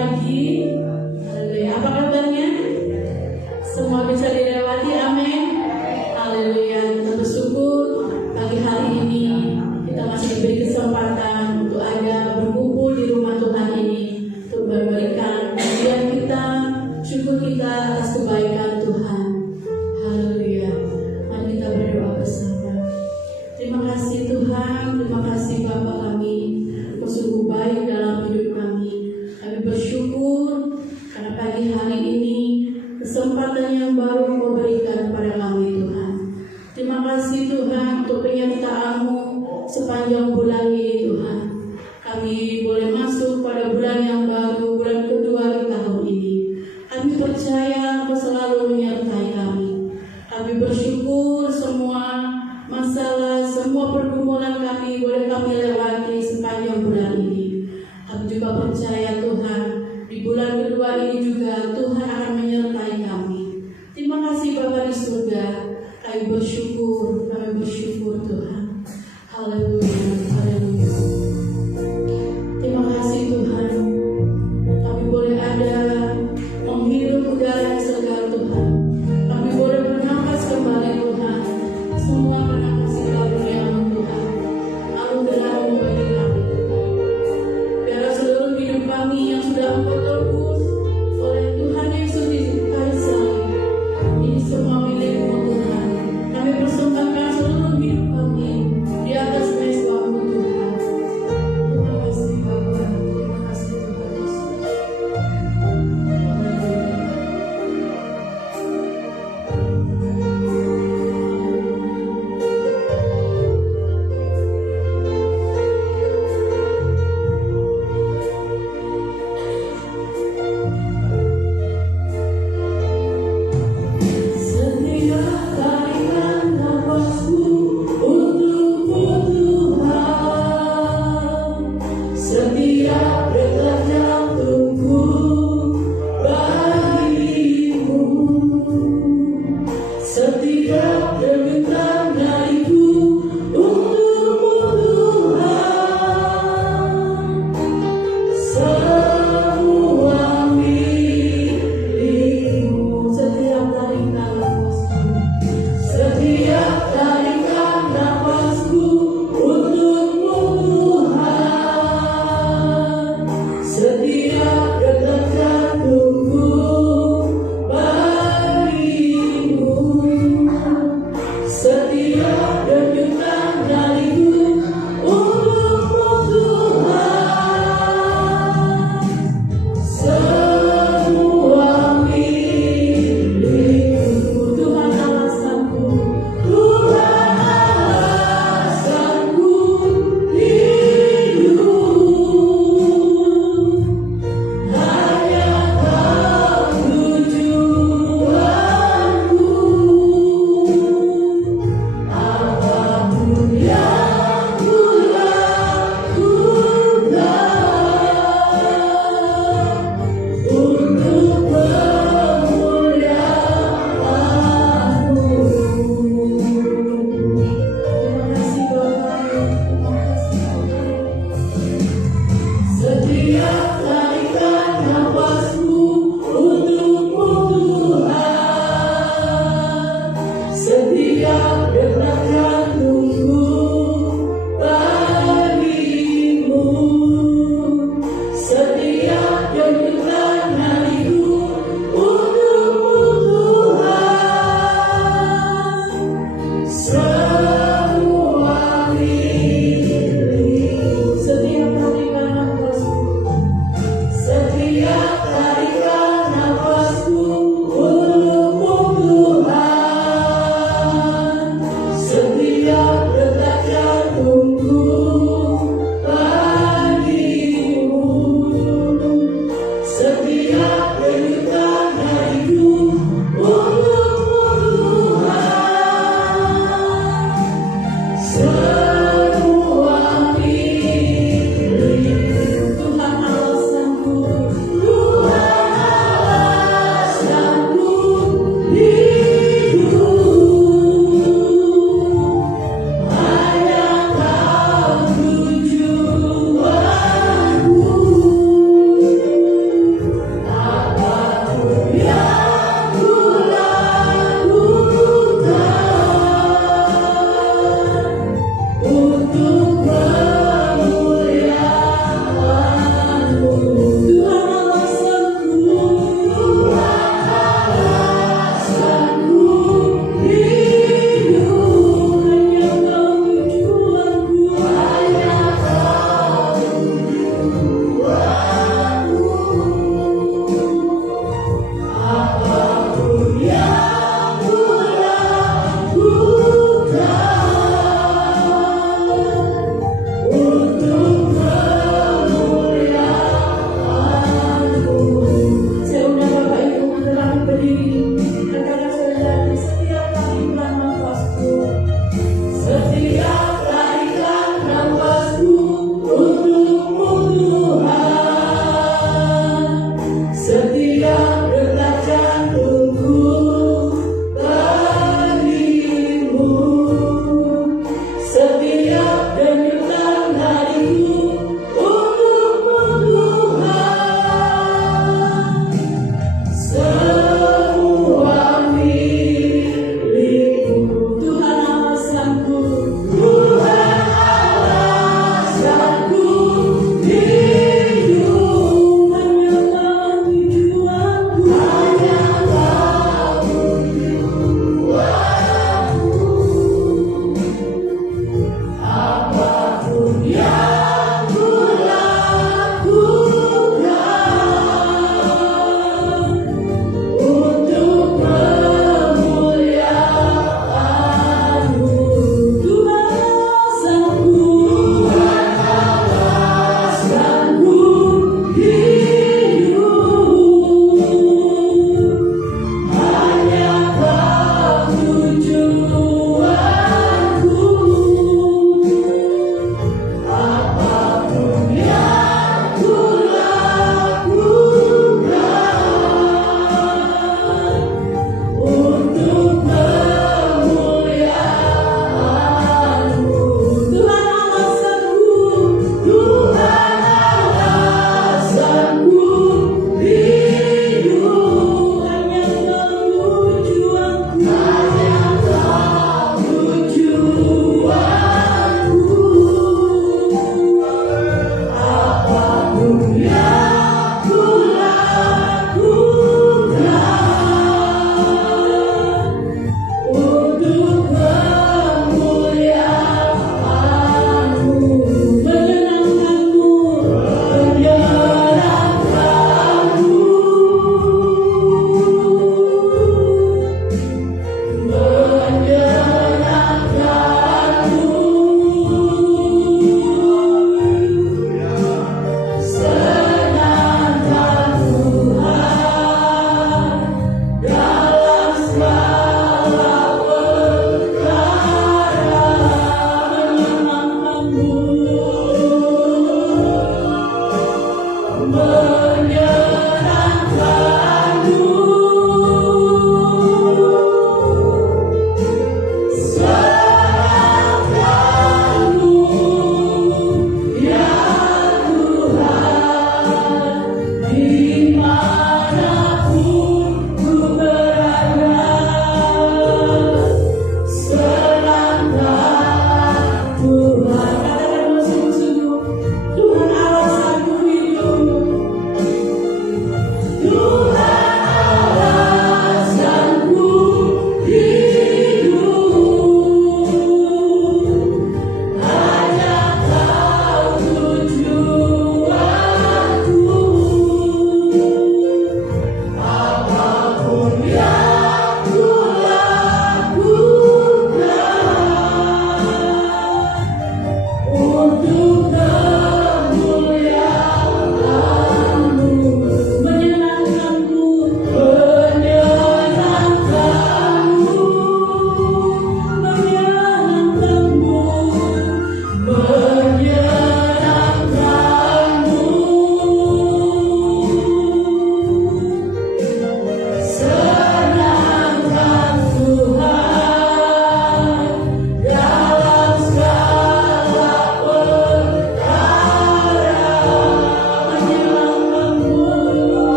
pagi. Haleluya. Apa kabarnya? Semua bisa dilewati, amin. Haleluya. Kita bersyukur pagi hari ini kita masih diberi kesempatan untuk ada berkumpul di rumah Tuhan ini untuk memberikan pujian kita, syukur kita atas kebaikan Tuhan. Haleluya. Mari kita berdoa bersama. Terima kasih Tuhan, terima kasih Bapa kami, Engkau sungguh baik dalam hidup kami. Kami bersyukur karena pagi hari ini kesempatan yang baru Engkau berikan kepada kami Tuhan. Terima kasih Tuhan untuk penyertaan-Mu sepanjang bulan ini Tuhan. Kami boleh masuk pada bulan yang baru, bulan kedua di tahun ini. Kami percaya Engkau selalu menyertai kami. Kami bersyukur semua masalah, semua pergumulan kami boleh kami lewati sepanjang bulan ini. Kami juga percaya Tuhan, di bulan kedua ini juga Tuhan akan menyertai kami. Terima kasih Bapa di surga. Kami bersyukur Tuhan. Haleluya, haleluya. Terima kasih Tuhan. Kami boleh ada menghirup udara yang segar Tuhan. Kami boleh bernapas kembali Tuhan. Semua karena kasih karunia-Mu Tuhan. Anugerah-Mu bagi kami Tuhan. Biarlah seluruh hidup kami yang sudah Engkau tebus oleh Tuhan Yesus di kayu salib, ini semua milik-Mu Tuhan. Kami persembahkan seluruh hidup kami di atas mezbah-Mu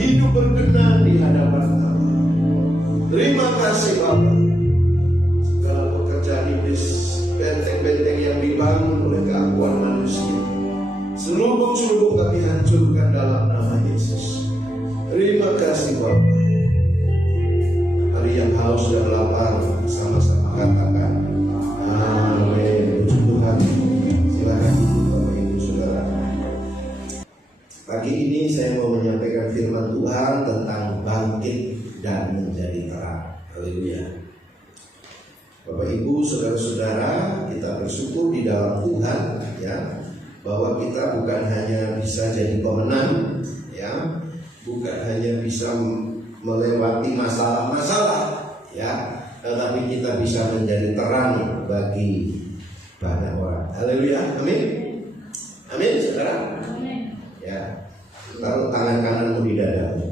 hidup berkenan di hadapan Allah. Terima kasih Bapa. Segala pekerjaan iblis, benteng-benteng yang dibangun oleh keakuan manusia, selubung-selubung kami hancurkan dalam nama Yesus. Terima kasih Bapa. Hari yang haus dan lapar, sama-sama katakan amin. Puji Tuhan. Silakan Bapak Ibu Saudara. Pagi ini saya mau menyampaikan firman Tuhan tentang bangkit dan menjadi terang. Haleluya. Bapak Ibu Saudara-saudara, kita bersyukur di dalam Tuhan ya, bahwa kita bukan hanya bisa jadi pemenang ya, bukan hanya bisa melewati masalah-masalah ya, tetapi kita bisa menjadi terang bagi banyak orang. Haleluya. Amin. Amin Saudara. Amin. Ya, taruh tangan kananmu di dadamu.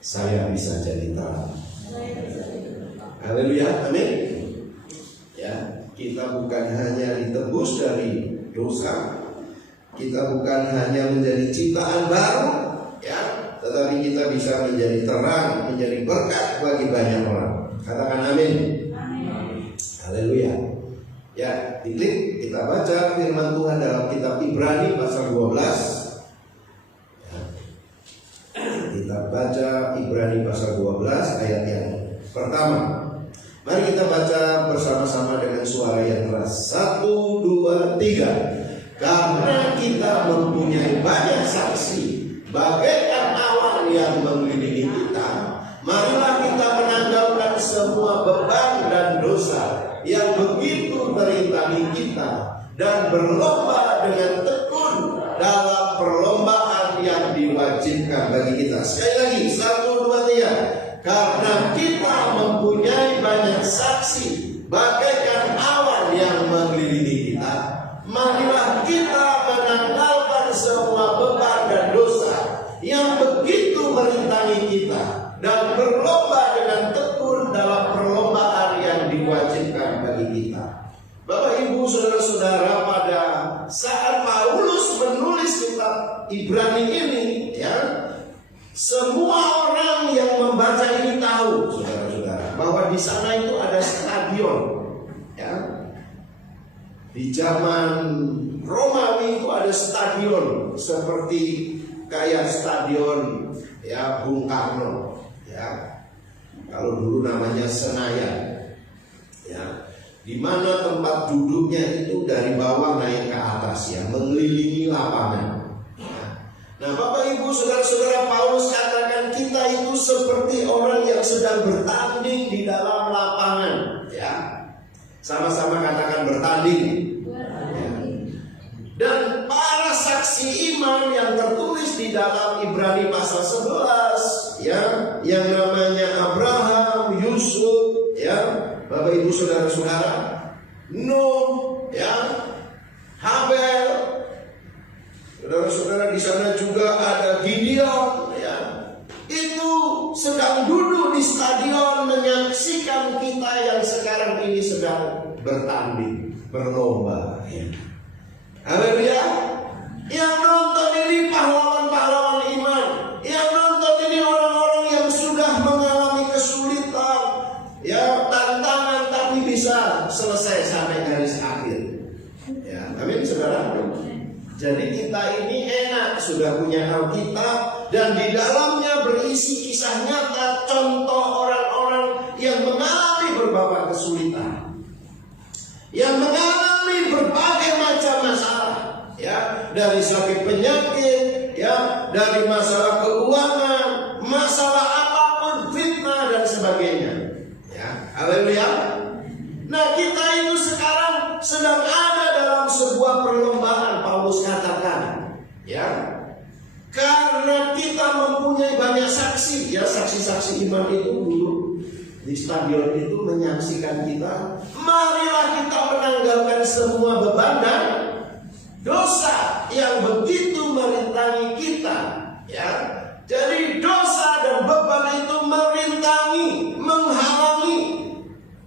Saya bisa jadi terang. Haleluya. Amin. Ya, kita bukan hanya ditebus dari dosa, kita bukan hanya menjadi ciptaan baru ya, tetapi kita bisa menjadi terang, menjadi berkat bagi banyak orang. Katakan amin. Amin. Haleluya. Ya, diklik kita baca firman Tuhan dalam kitab Ibrani pasal 12. Ya. Kita baca Ibrani pasal 12 ayat yang pertama. Mari kita baca bersama-sama dengan suara yang keras. 1, 2, 3. Karena kita mempunyai banyak saksi, bagaikan awan yang mengelilingi kita, marilah kita menanggalkan semua beban dan dosa yang begitu merintangi kita, dan berlomba dengan tekun dalam perlombaan yang diwajibkan bagi kita. Sekali lagi, 1, 2, 3. Karena kita mempunyai banyak saksi, bagaikan awan yang mengelilingi kita, marilah kita menanggalkan semua beban dan dosa yang begitu merintangi kita, dan berlomba dengan tekun dalam perlombaan yang diwajibkan bagi kita. Bapak Ibu Saudara-saudara, pada saat Paulus menulis kitab Ibrani ini ya, semua orang yang membaca ini tahu, saudara-saudara, bahwa di sana itu ada stadion ya. Di zaman Romawi itu ada stadion seperti kayak stadion ya Bung Karno ya. Kalau dulu namanya Senayan ya, di mana tempat duduknya itu dari bawah naik ke atas ya, mengelilingi lapangan. Nah, Bapak Ibu Saudara-saudara, Paulus katakan kita itu seperti orang yang sedang bertanding di dalam lapangan ya. Sama-sama katakan bertanding. Ya. Dan para saksi iman yang tertulis di dalam Ibrani pasal 11 ya, yang namanya Abraham, Yusuf ya, Bapak Ibu Saudara-saudara, Nuh ya, Habel. Saudara-saudara, di sana juga ada Gideon ya. Itu sedang duduk di stadion menyaksikan kita yang sekarang ini sedang bertanding, berlomba ya. Haleluya. Yang nonton ini pahlawan-pahlawan iman. Yang nonton ini orang-orang yang sudah mengalami kesulitan ya, tantangan, tapi bisa selesai sampai garis akhir ya. Amin saudara. Jadi kita ini enak, sudah punya Alkitab, dan di dalamnya berisi kisah nyata, contoh orang-orang yang mengalami berbagai kesulitan, yang mengalami berbagai macam masalah, ya, dari sakit penyakit, ya, dari masalah keuangan, masalah apapun, fitnah dan sebagainya, ya, haleluya. Nah, kita itu sekarang sedang ada dalam sebuah perlombaan, Paulus katakan, ya, karena kita mempunyai banyak saksi, ya, saksi-saksi iman itu dulu di stadion itu menyaksikan kita. Marilah kita menanggalkan semua beban dan dosa yang begitu merintangi kita, ya. Jadi dosa dan beban itu merintangi, menghalangi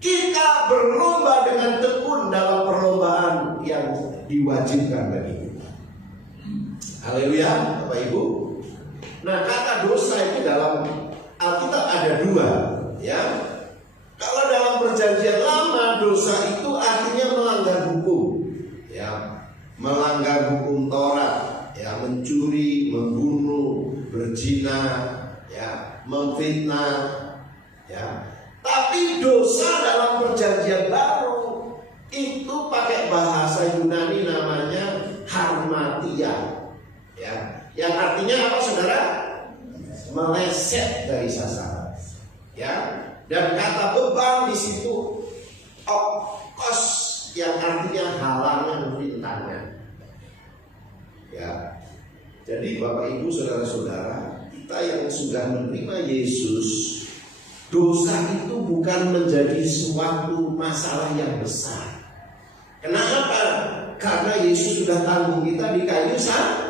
kita berlomba dengan tekun dalam perlombaan yang diwajibkan bagi kita. Haleluya, Bapak Ibu. Nah, kata dosa itu dalam Alkitab ada dua, ya. Kalau dalam perjanjian lama, dosa itu artinya melanggar hukum, ya, melanggar hukum Taurat, ya, mencuri, membunuh, berzina, ya, memfitnah, ya. Tapi dosa dalam perjanjian baru itu pakai bahasa Yunani namanya harmatia, ya, yang artinya apa, saudara? Meleset dari sasaran, ya. Dan kata beban di situ okos, yang artinya halangan, rintangan, ya. Jadi Bapak Ibu saudara-saudara, kita yang sudah menerima Yesus, dosa itu bukan menjadi suatu masalah yang besar. Kenapa? Karena Yesus sudah tanggung kita di kayu salib.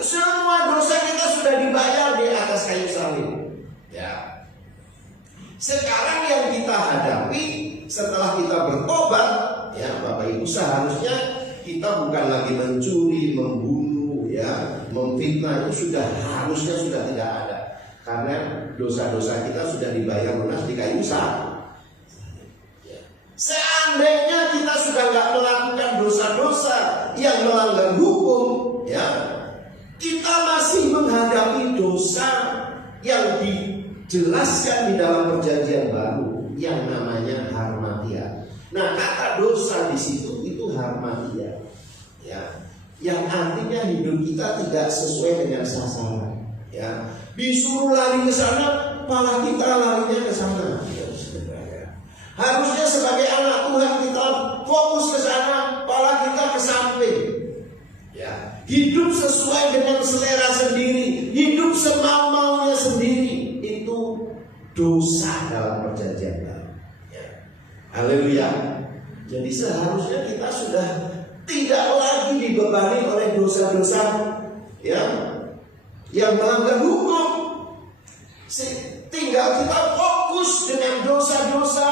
Semua dosa kita sudah dibayar di atas kayu salib, ya. Sekarang yang kita hadapi setelah kita bertobat, ya Bapak Ibu, seharusnya kita bukan lagi mencuri, membunuh, ya, memfitnah, itu harusnya sudah tidak ada. Karena dosa-dosa kita sudah dibayar lunas di kayu salib. Seandainya kita sudah nggak melakukan dosa-dosa yang melanggar hukum, ya, kita masih menghadapi dosa yang dijelaskan di dalam perjanjian baru yang namanya harmatia. Nah, kata dosa di situ itu harmatia, ya, yang artinya hidup kita tidak sesuai dengan sasaran, ya. Disuruh lari ke sana, malah kita larinya ke sana. Ya, harusnya sebagai anak Tuhan kita fokus ke sana, malah kita ke samping. Ya, hidup sesuai dengan selera sendiri, hidup semau-maunya sendiri, itu dosa dalam perjanjian baru. Ya. Haleluya. Jadi seharusnya kita sudah tidak lagi dibebani oleh dosa-dosa, ya, yang melanggar hukum. Tinggal kita fokus dengan dosa-dosa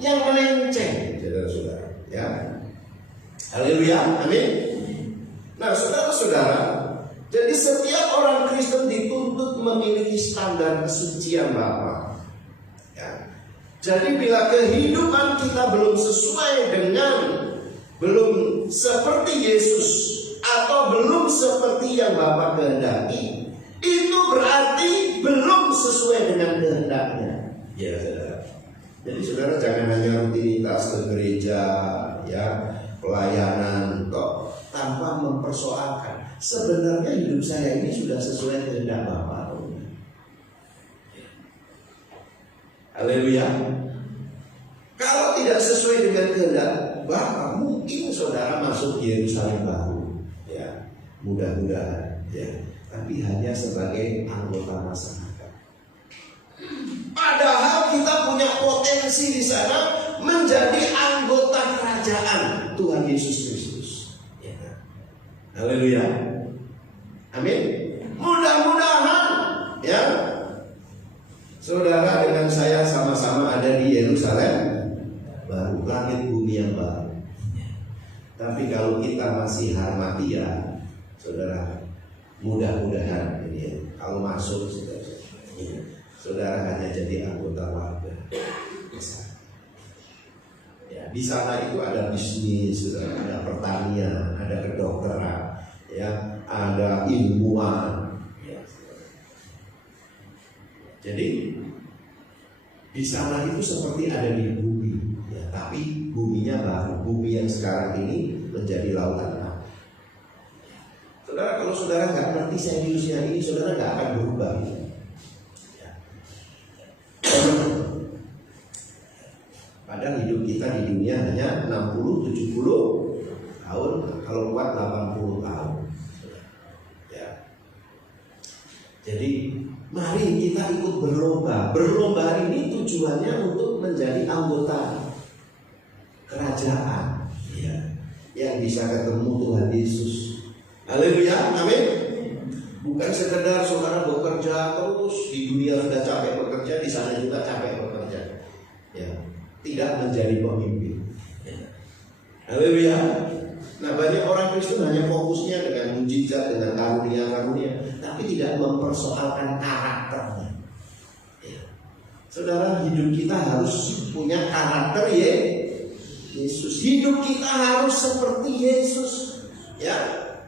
yang melenceng, saudara-saudara, ya. Haleluya, amin. Nah, saudara-saudara, jadi setiap orang Kristen dituntut memiliki standar kesucian Bapa, ya. Jadi bila kehidupan kita belum sesuai dengan, belum seperti Yesus, atau belum seperti yang Bapa kehendaki, itu berarti belum sesuai dengan kehendaknya, ya saudara. Jadi saudara jangan hanya rutinitas ke gereja, ya, pelayanan kok tanpa mempersoalkan sebenarnya hidup saya ini sudah sesuai kehendak Bapa. Haleluya. Kalau tidak sesuai dengan kehendak Bapa, mungkin saudara masuk Yerusalem baru, ya, mudah-mudahan, ya, tapi hanya sebagai anggota masyarakat. Padahal kita punya potensi di sana menjadi anggota kerajaan Tuhan Yesus Kristus. Ya. Haleluya. Amin. Mudah-mudahan, ya, saudara dengan saya sama-sama ada di Yerusalem baru, langit bumi yang baru. Tapi kalau kita masih harmatia, saudara, mudah-mudahan ini, ya, kalau masuk, saudara hanya jadi anggota warga. Ya, di sana itu ada bisnis, saudara, ada pertanian, ada kedokteran, ya, ada ilmuwan. Ya. Jadi di sana itu seperti ada di bumi, ya, tapi buminya baru, bumi yang sekarang ini menjadi lautan. Saudara, kalau saudara nggak ngerti seriusnya ini, saudara nggak akan berubah. Ya. Padahal hidup kita di dunia hanya 60-70 tahun, kalau kuat 80 tahun. Ya. Jadi mari kita ikut berlomba. Berlomba ini tujuannya untuk menjadi anggota kerajaan, ya, yang bisa ketemu Tuhan Yesus. Haleluya, amin. Bukan sekedar saudara bekerja terus di dunia sudah capek bekerja, di sana juga capek bekerja, ya, tidak menjadi pemimpin. Haleluya. Nah, banyak orang Kristen hanya fokusnya dengan mujizat, dengan karunia-karunia, tapi tapi tidak mempersoalkan karakternya. Ya. Saudara, hidup kita harus punya karakter Yesus. Hidup kita harus seperti Yesus. Ya,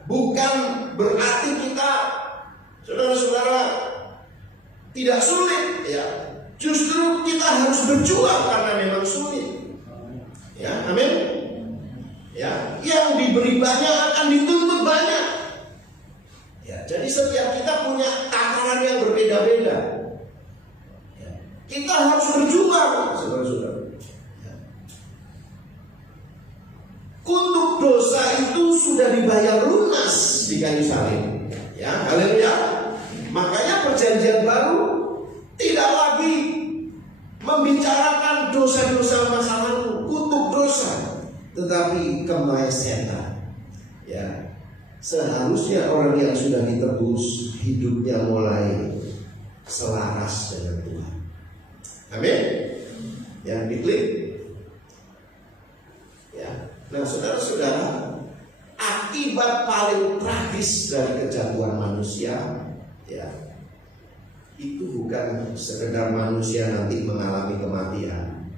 bukan berarti kita, saudara-saudara, tidak sulit. Ya, justru kita harus berjuang karena memang sulit. Ya, amin. Ya, yang diberi banyak akan dituntut banyak. Ya, jadi setiap kita punya takaran yang berbeda-beda. Ya, kita harus berjuang, saudara-saudara. Ya. Kutuk dosa itu sudah dibayar lunas di kayu salib. Ya, haleluya. Makanya perjanjian baru tidak lagi membicarakan dosa-dosa masa lalu, kutuk dosa, tetapi kemelesetan. Ya, seharusnya orang yang sudah ditebus hidupnya mulai selaras dengan Tuhan. Amin. Yang diklik. Ya. Nah, saudara-saudara, akibat paling tragis dari kejatuhan manusia, ya, itu bukan sekedar manusia nanti mengalami kematian.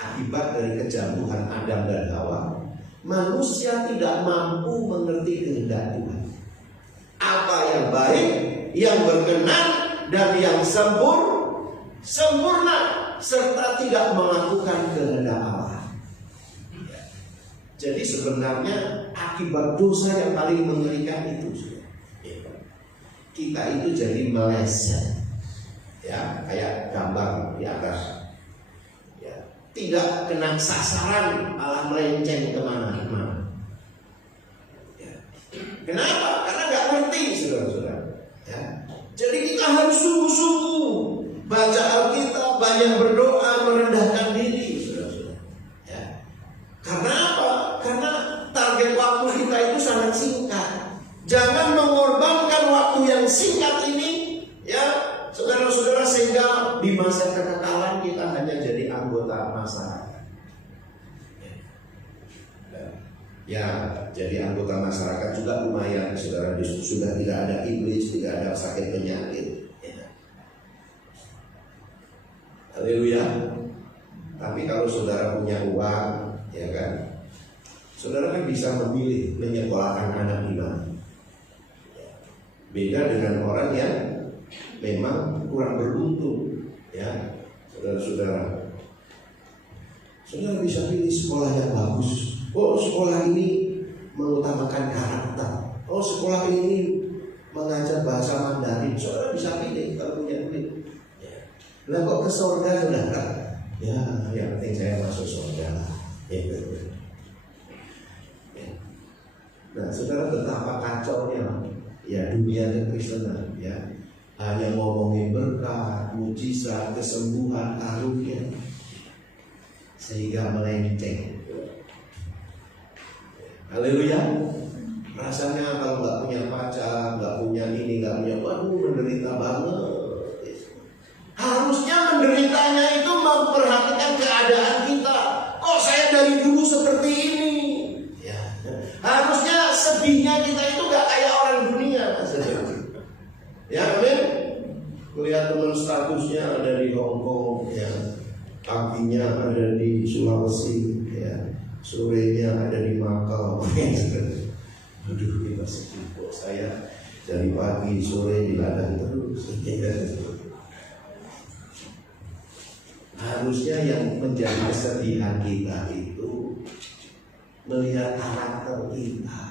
Akibat dari kejatuhan Adam dan Hawa, manusia tidak mampu mengerti kehendak Tuhan. Apa yang baik, yang berkenan, dan yang sempurna, serta tidak melakukan kehendak Allah. Jadi sebenarnya akibat dosa yang paling mengerikan itu, kita itu jadi meleset. Ya, kayak gambar di atas. Tidak kena sasaran, malah melenceng kemana-mana. Ya. Kenapa? Karena nggak ngerti, saudara-saudara. Ya. Jadi kita harus sungguh-sungguh baca Alkitab, banyak berdoa, merendahkan diri, saudara-saudara. Ya. Karena apa? Karena target waktu kita itu sangat singkat. Jangan mengorbankan waktu yang singkat ini, ya, saudara-saudara, sehingga di masa kekekalan kita hanya jadi anggota masyarakat. Ya, jadi anggota masyarakat juga lumayan, saudara. Sudah tidak ada iblis, tidak ada sakit penyakit. Ya. Haleluya. Tapi kalau saudara punya uang, ya kan, saudara kan bisa memilih menyekolahkan anak di mana. Beda dengan orang yang memang kurang beruntung, ya, saudara-saudara. Saudara bisa pilih sekolah yang bagus. Oh, sekolah ini mengutamakan karakter. Oh, sekolah ini mengajar bahasa Mandarin. Saudara bisa pilih kalau punya duit. Ya. Lah kok ke surga, saudara? Ya, yang penting saya masuk surga lah. Ya. Nah, saudara, betapa kacaunya ya dunia kekristenan, ya. Hanya ngomongin berkat, mujizat, kesembuhan, karunia, sehingga melenceng. Haleluya. Rasanya kalau nggak punya pacar, nggak punya ini, nggak punya, waduh, menderita banget. Harusnya menderitanya itu memperhatikan keadaan kita. Kok saya dari dulu seperti ini? Ya. Harusnya sedihnya kita itu nggak kayak orang dunia. Ya, amin. Lihat teman statusnya ada di Hongkong, ya, paginya ada di Sulawesi, ya, sorenya ada di Makau. Aduh, ini masih kok saya dari pagi sore di ladang terus. Harusnya yang menjadi kesedihan kita itu melihat karakter kita.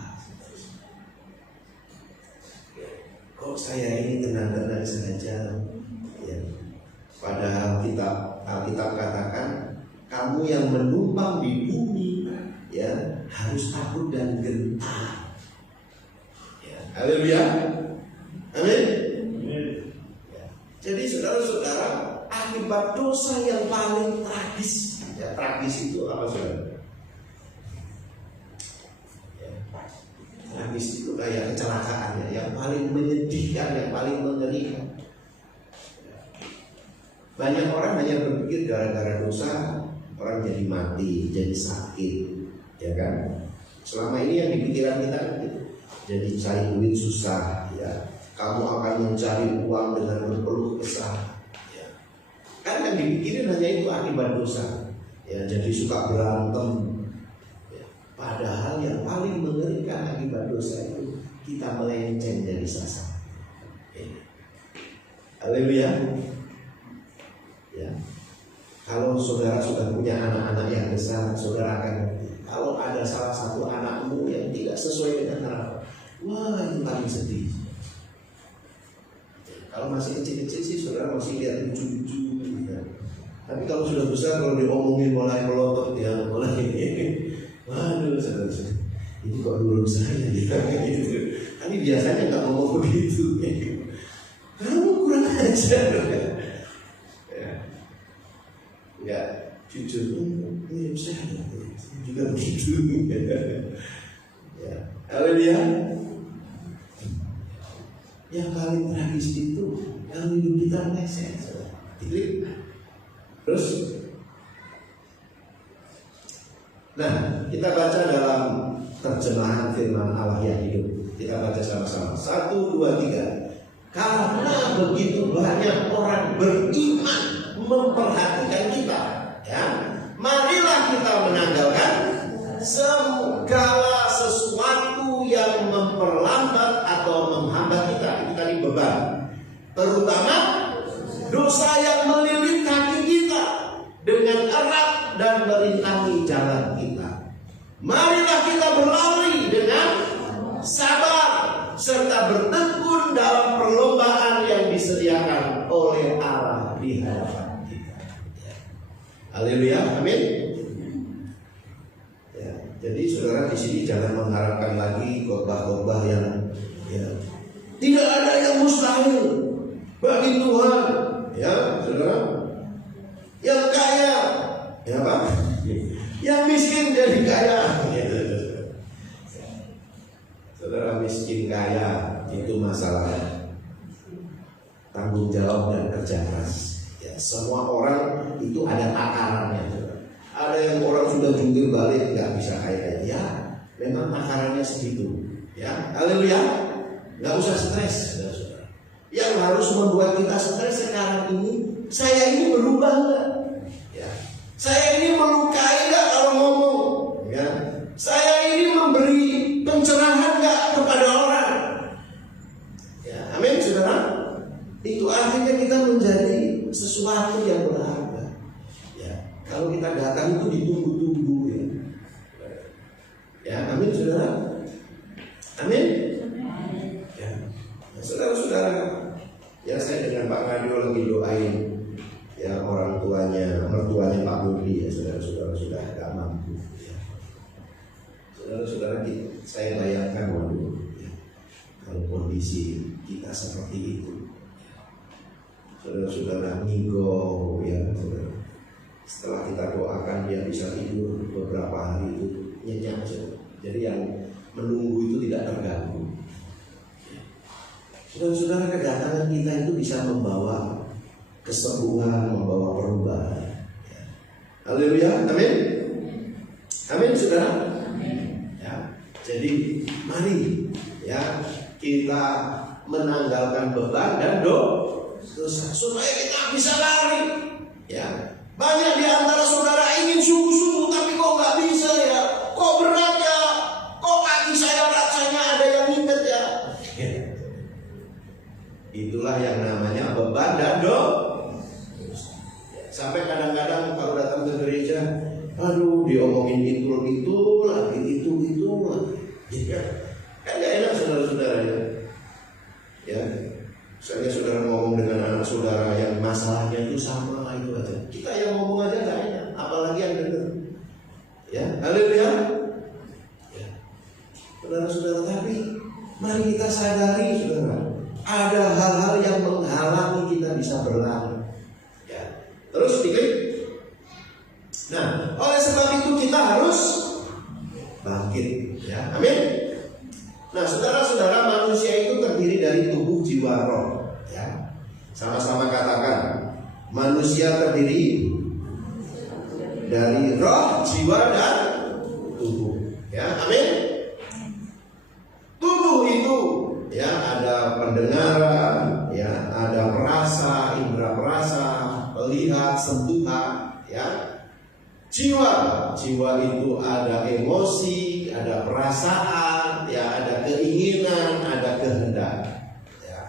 Kok saya ini tenang-tenang saja, ya. Padahal Alkitab katakan kamu yang menumpang di bumi, ya, harus takut dan gentar. Ya. Haleluya. Amin. Ya. Jadi saudara-saudara, akibat dosa yang paling tragis, ya, tragis itu apa, saudara? Tragis itu kayak kecelakaannya, yang paling menyedihkan, yang paling mengerikan. Banyak orang hanya berpikir gara-gara dosa orang jadi mati, jadi sakit, ya kan? Selama ini yang di pikiran kita gitu. Jadi cari duit susah, ya. Kamu akan mencari uang dengan berpeluh kesah, ya. Kan yang dipikirin hanya itu akibat dosa, ya. Jadi suka berantem, ya. Padahal yang paling mengerikan akibat dosa itu kita melenceng dari sasaran. Haleluya. Ya. Kalau saudara sudah punya anak-anak yang besar, saudara akan ngerti. Kalau ada salah satu anakmu yang tidak sesuai dengan harapan, wah itu paling sedih. Kalau masih kecil-kecil sih saudara masih lihat lucu-lucu, ya. Tapi kalau sudah besar, kalau diomongin mulai melotot, ya mulai waduh saudara, ini kok dulu saya gitu. Ini biasanya nggak ngomong begitu. Kamu kurang ajar. Ya, jujur, ini saya juga begitu. Ya, haleluya. Yang paling tragis itu yang hidup kita meleset. Terus, nah kita baca dalam terjemahan firman Allah yang hidup. Kita baca sama-sama. 1, 2, 3. Karena begitu banyak orang beriman memperhatikan kita, ya, marilah kita menanggalkan segala sesuatu yang memperlambat atau menghambat kita. Itu tadi beban, terutama dosa yang melilit kaki kita dengan erat dan merintangi jalan kita. Marilah kita berlari dengan sabar serta bertekun dalam perlombaan yang disediakan oleh Allah di hadapan kita. Haleluya, amin. Ya, jadi saudara di sini jangan mengharapkan lagi khotbah-khotbah yang, ya, tidak ada yang mustahil bagi Tuhan, ya saudara. Yang kaya, ya Pak, yang miskin jadi kaya. Saudara, miskin kaya itu masalah tanggung jawab dan kerja keras. Ya, semua orang itu ada takarannya. Ada yang orang sudah jungkir balik nggak bisa kaya, ya memang takarannya segitu. Ya, haleluya. Nggak usah stres, saudara. Yang harus membuat kita stres sekarang ini, saya ini berubah nggak? Ya, saya ini melukai nggak kalau ngomong? Ya, saya ini memberi pencerahan nggak kepada orang? Ya, amin, saudara. Itu artinya kita menjadi sesuatu yang berharga. Ya, kalau kita datang itu ditunggu-tunggu, ya. Ya, amin, saudara. Amin. Ya, saudara-saudara, ya saya dengan Pak Radio lagi doain, ya orang tuanya, mertuanya Pak Budi, ya saudara-saudara sudah agak mampu. Ya. Saudara-saudara, saya bayangkan, waduh, ya, kalau kondisi kita seperti itu, saudara-saudara ngigo, ya saudara. Setelah kita doakan dia bisa tidur beberapa hari itu nyenyak, saudara. Jadi yang menunggu itu tidak terganggu. Saudara-saudara, kedatangan kita itu bisa membawa kesembuhan, membawa perubahan. Ya. Haleluya, amin. Amin, saudara. Ya, jadi mari, ya, kita menanggalkan beban dan dosa supaya kita bisa lari. Ya, banyak di antara saudara ingin sungguh-sungguh tapi kok nggak bisa, ya. Kok berat, ya. Kok kaki saya rasanya ada yang ngikat, ya. Itulah yang namanya beban dan dosa. Sampai kadang-kadang kalau datang ke gereja, aduh diomongin itu lagi. Ya, kan gak enak saudara-saudara, ya. Ya, misalnya saudara ngomong dengan anak saudara yang masalahnya itu sama itu aja. Kita yang ngomong aja gak enak, apalagi yang dengar. Ya, haleluya. Ya, saudara-saudara, tapi mari kita sadari, saudara, ada hal-hal yang menghalangi kita bisa berlari. Ya, terus diklik. Nah, oleh sebab itu kita harus bangkit. Ya, amin. Nah, saudara-saudara, manusia itu terdiri dari tubuh, jiwa, roh. Ya, sama-sama katakan, manusia terdiri dari roh, jiwa, dan tubuh. Ya, amin. Tubuh pendengaran, ya, ada perasa, indera perasa, melihat, sentuhan, ya. Jiwa itu ada emosi, ada perasaan, ya, ada keinginan, ada kehendak, ya.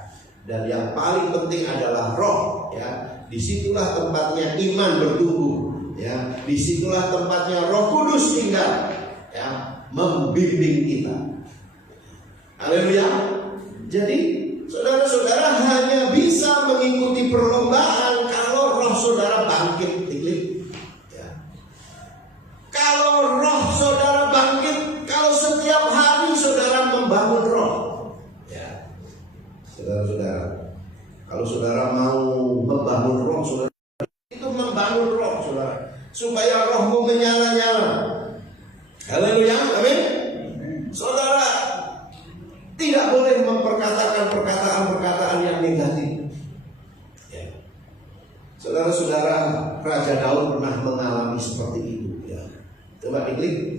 Dan yang paling penting adalah roh, ya. Disitulah tempatnya iman bertumbuh, ya. Disitulah tempatnya Roh Kudus tinggal, ya, membimbing kita. Haleluya. Jadi saudara-saudara hanya bisa mengikuti perlombaan kalau roh saudara bangkit, ya. Kalau roh saudara bangkit, kalau setiap hari saudara membangun roh, ya. Saudara-saudara, kalau saudara mau membangun roh, saudara itu membangun roh, saudara, supaya rohmu menyala-nyala. Haleluya, amin. Saudara tidak boleh memperkatakan perkataan-perkataan yang negatif, ya. Saudara-saudara, Raja Daud pernah mengalami seperti itu, ya. Coba diklik,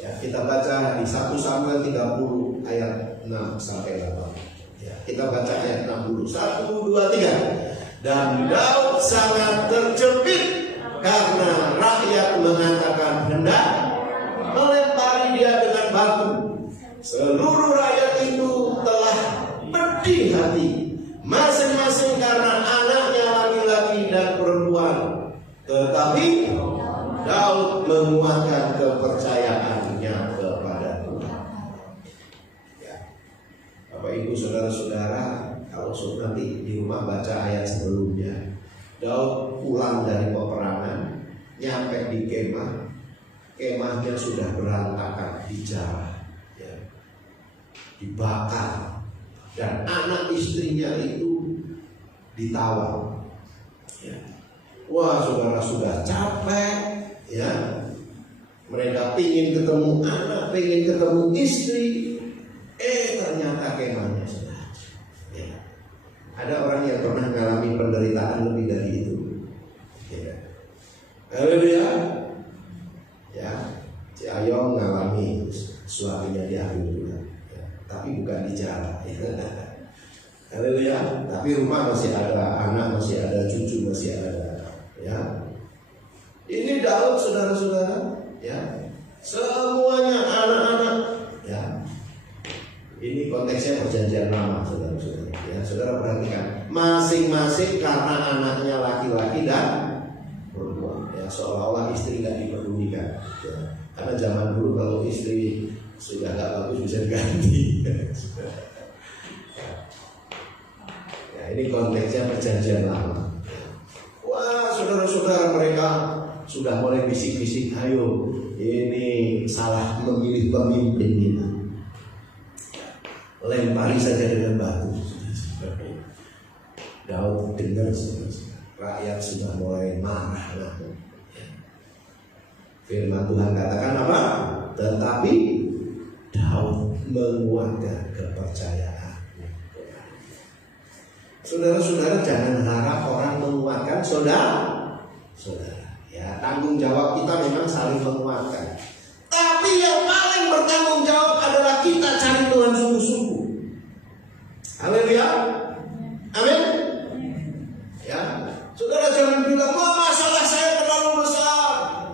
ya, kita baca di 1 Samuel 30 ayat 6 sampai 8. Ya, kita baca ayat 60. 1, 2, 3. Dan Daud sangat terjepit karena rakyat mengatakan hendak melempari dia dengan batu. Seluruh rakyat itu telah pedih hati, masing-masing karena anaknya laki-laki dan perempuan. Tetapi Daud menguatkan kepercayaannya kepada Tuhan. Ya. Bapak Ibu saudara-saudara, kalau nanti di rumah baca ayat sebelumnya, Daud pulang dari peperangan, nyampe di kemah, kemahnya sudah berantakan, dijarah, ya, dibakar, dan anak istrinya itu ditawan. Ya. Wah, saudara sudah capek, ya. Mereka pingin ketemu anak, pingin ketemu istri, ternyata kemahnya sudah. Ya. Ada orang yang pernah mengalami penderitaan lebih dari itu. Ya. Haleluya. Ya, si Ayong mengalami suaminya diambil juga, ya, tapi bukan dijarah. Ya. Haleluya. Tapi rumah masih ada, anak masih ada, cucu masih ada. Ya. Ini Daud saudara-saudara, ya. Semuanya anak-anak, ya. Ini konteksnya perjanjian lama, saudara-saudara. Ya, saudara perhatikan, masing-masing karena anaknya laki-laki dan perempuan. Ya, seolah-olah istri nggak dipedulikan. Ya. Karena zaman dulu kalau istri sudah nggak bagus bisa diganti. Ya, ini konteksnya perjanjian lama. Wah, saudara-saudara, mereka sudah mulai bisik-bisik, ayo, ini salah memilih pemimpin kita. Lempari saja dengan batu. Daud dengar, rakyat sudah mulai marah. Firman Tuhan katakan apa? Tetapi Daud menguatkan kepercayaan. Saudara-saudara, jangan harap orang menguatkan saudara. Ya, tanggung jawab kita memang saling menguatkan. Tapi yang paling bertanggung jawab adalah kita cari Tuhan sungguh-sungguh. Haleluya. Amin. Ya, saudara jangan bilang, wah, masalah saya terlalu besar,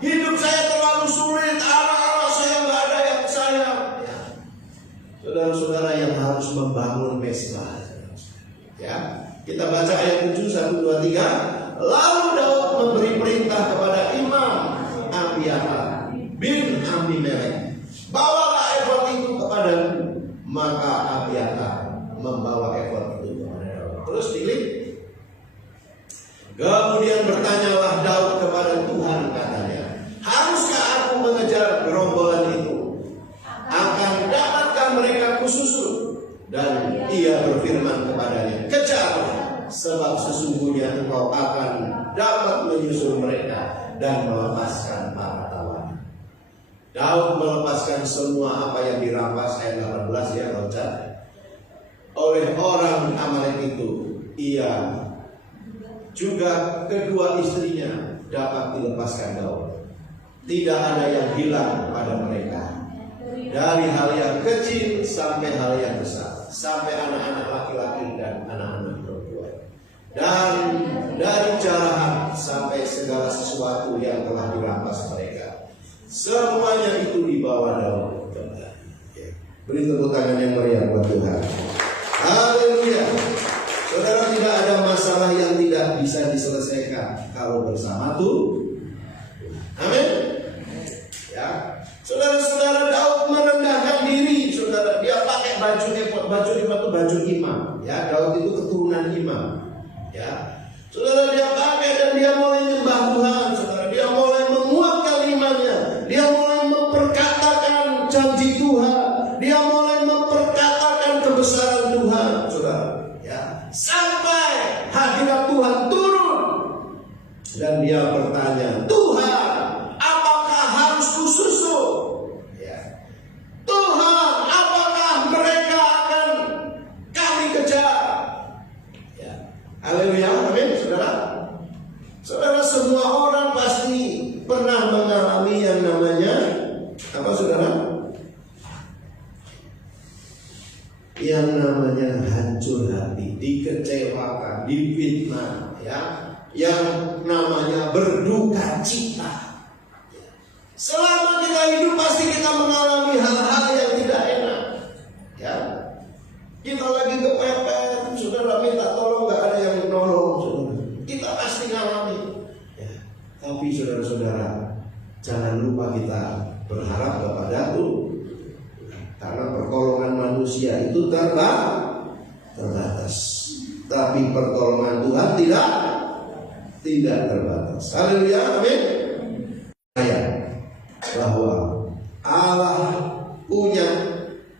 hidup saya terlalu sulit, anak-anak saya nggak ada yang sayang. Ya. Saudara-saudara yang harus membangun mesbah. Ya, kita baca ayat 7, 1, 2, 3. Lalu Daud memberi perintah kepada Imam Abiathar bin Ahimelek, bawalah efod itu kepadaku. Maka Abiathar membawa efod itu kepada Daud. Terus dilihat. Kemudian bertanyalah Daud kepada Tuhan, katanya, haruskah aku mengejar gerombolan itu? Akan dapatkah mereka kususul? Dan ia berfirman kepadanya, kejarlah, sebab sesungguhnya engkau akan dapat menyusul mereka dan melepaskan para tawanan. Daud melepaskan semua apa yang dirampas, ayat 18 ya, loncat, oleh orang Amalek itu. Ia juga kedua istrinya dapat dilepaskan Daud. Tidak ada yang hilang pada mereka, dari hal yang kecil sampai hal yang besar. sampai anak-anak laki-laki dan anak-anak perempuan. Dan dari jarahan sampai segala sesuatu yang telah dirampas mereka, semuanya itu dibawa dalam kembali. Beri tepuk tangan yang meriah buat Tuhan. Haleluya. Saudara, tidak ada masalah yang tidak bisa diselesaikan kalau bersama Tuhan. Amin. Ya, saudara-saudara, Daud merendahkan diri. Saudara, dia pakai baju efod itu baju imam. Ya, Daud itu keturunan imam. Ya, saudara, dia pakai dan dia mulai menyembah Tuhan. Saudara, dia mulai menguatkan imannya. Dia mulai memperkatakan janji Tuhan. Dia mulai memperkatakan kebesaran Tuhan. Saudara, ya, sampai hadirat Tuhan turun dan dia bertanya, Tuhan, apakah harus kususuk? Ya. Tuhan, apakah mereka akan kami kejar? Ya. Haleluya, amin, saudara. Saudara, semua orang pasti pernah mengalami yang namanya apa, saudara? Yang namanya hancur hati, dikecewakan, difitnah, ya. Yang namanya berduka cita. Selama kita hidup pasti kita mengalami hal-hal yang tidak enak. Ya, kita lagi kepepet, saudara minta tolong, nggak ada yang menolong, saudara. Kita pasti ngalami. Ya. Tapi saudara-saudara, jangan lupa kita berharap kepada Tuhan. Karena pertolongan manusia itu terbatas. Tapi pertolongan Tuhan tidak terbatas. Haleluya, amin. Bahwa Allah punya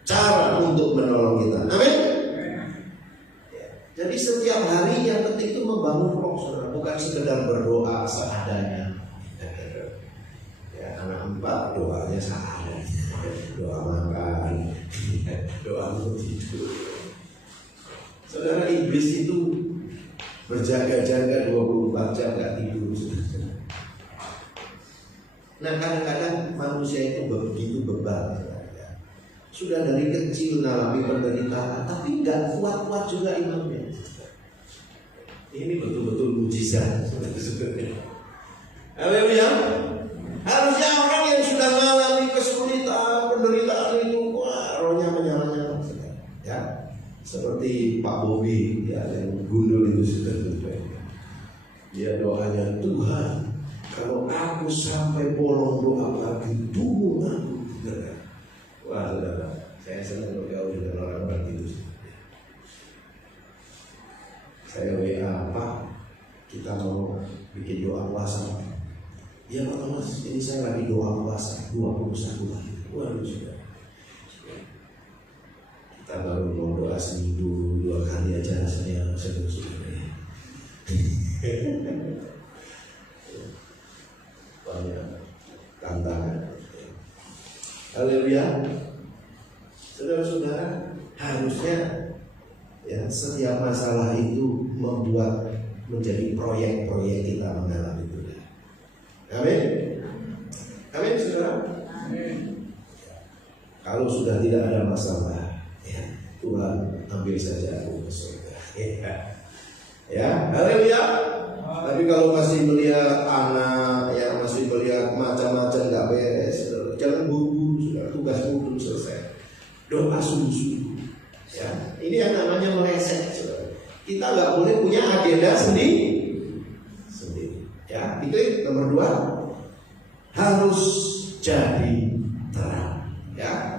cara untuk menolong kita. Amin. Jadi setiap hari yang penting itu membangun roh, saudara, bukan sekedar berdoa seadanya. Ya, anak 4 doanya seadanya. Doa makan, doa untuk tidur. Saudara, iblis itu berjaga-jaga 24 jam gak tidur. Nah, kadang-kadang manusia itu begitu bebal. Sudah dari kecil mengalami penderitaan, tapi gak kuat-kuat juga imannya. Ini betul-betul mujizat. Haleluya. Harusnya orang yang sudah mengalami kesulitan, penderitaan itu, wah, rohnya menyala-nyala. Ya, seperti Pak Bobi, ya, yang gundul itu sudah. Dia doanya, Tuhan, kalau aku sampai bolong doa lagi, bunuh aku. Wah, saudara, saya senang bergaul dengan orang-orang itu. Saya WA, Pak, kita mau bikin doa puasa. Ya Pak Thomas, ini saya lagi doa puasa 21 hari. Waduh, sudah. Kita baru mau doa seminggu 2 kali aja, saya sudah. Banyak tantangan. Haleluya. Saudara-saudara, harusnya ya setiap masalah itu membuat menjadi proyek-proyek kita mengalami itu. Amin. Amin, saudara. Amin. Kalau sudah tidak ada masalah, ya, Tuhan ambil saja aku ke surga. Ya, haleluya. Tapi kalau masih melihat anak, ya masih melihat macam-macam nggak beres, jangan buru-buru, sudah tugasmu belum selesai. Doa sungguh-sungguh. Ya, ini yang namanya meleset. Saudara. Kita nggak boleh punya agenda sendiri. Ya, itu nomor 2, harus jadi terang. Ya,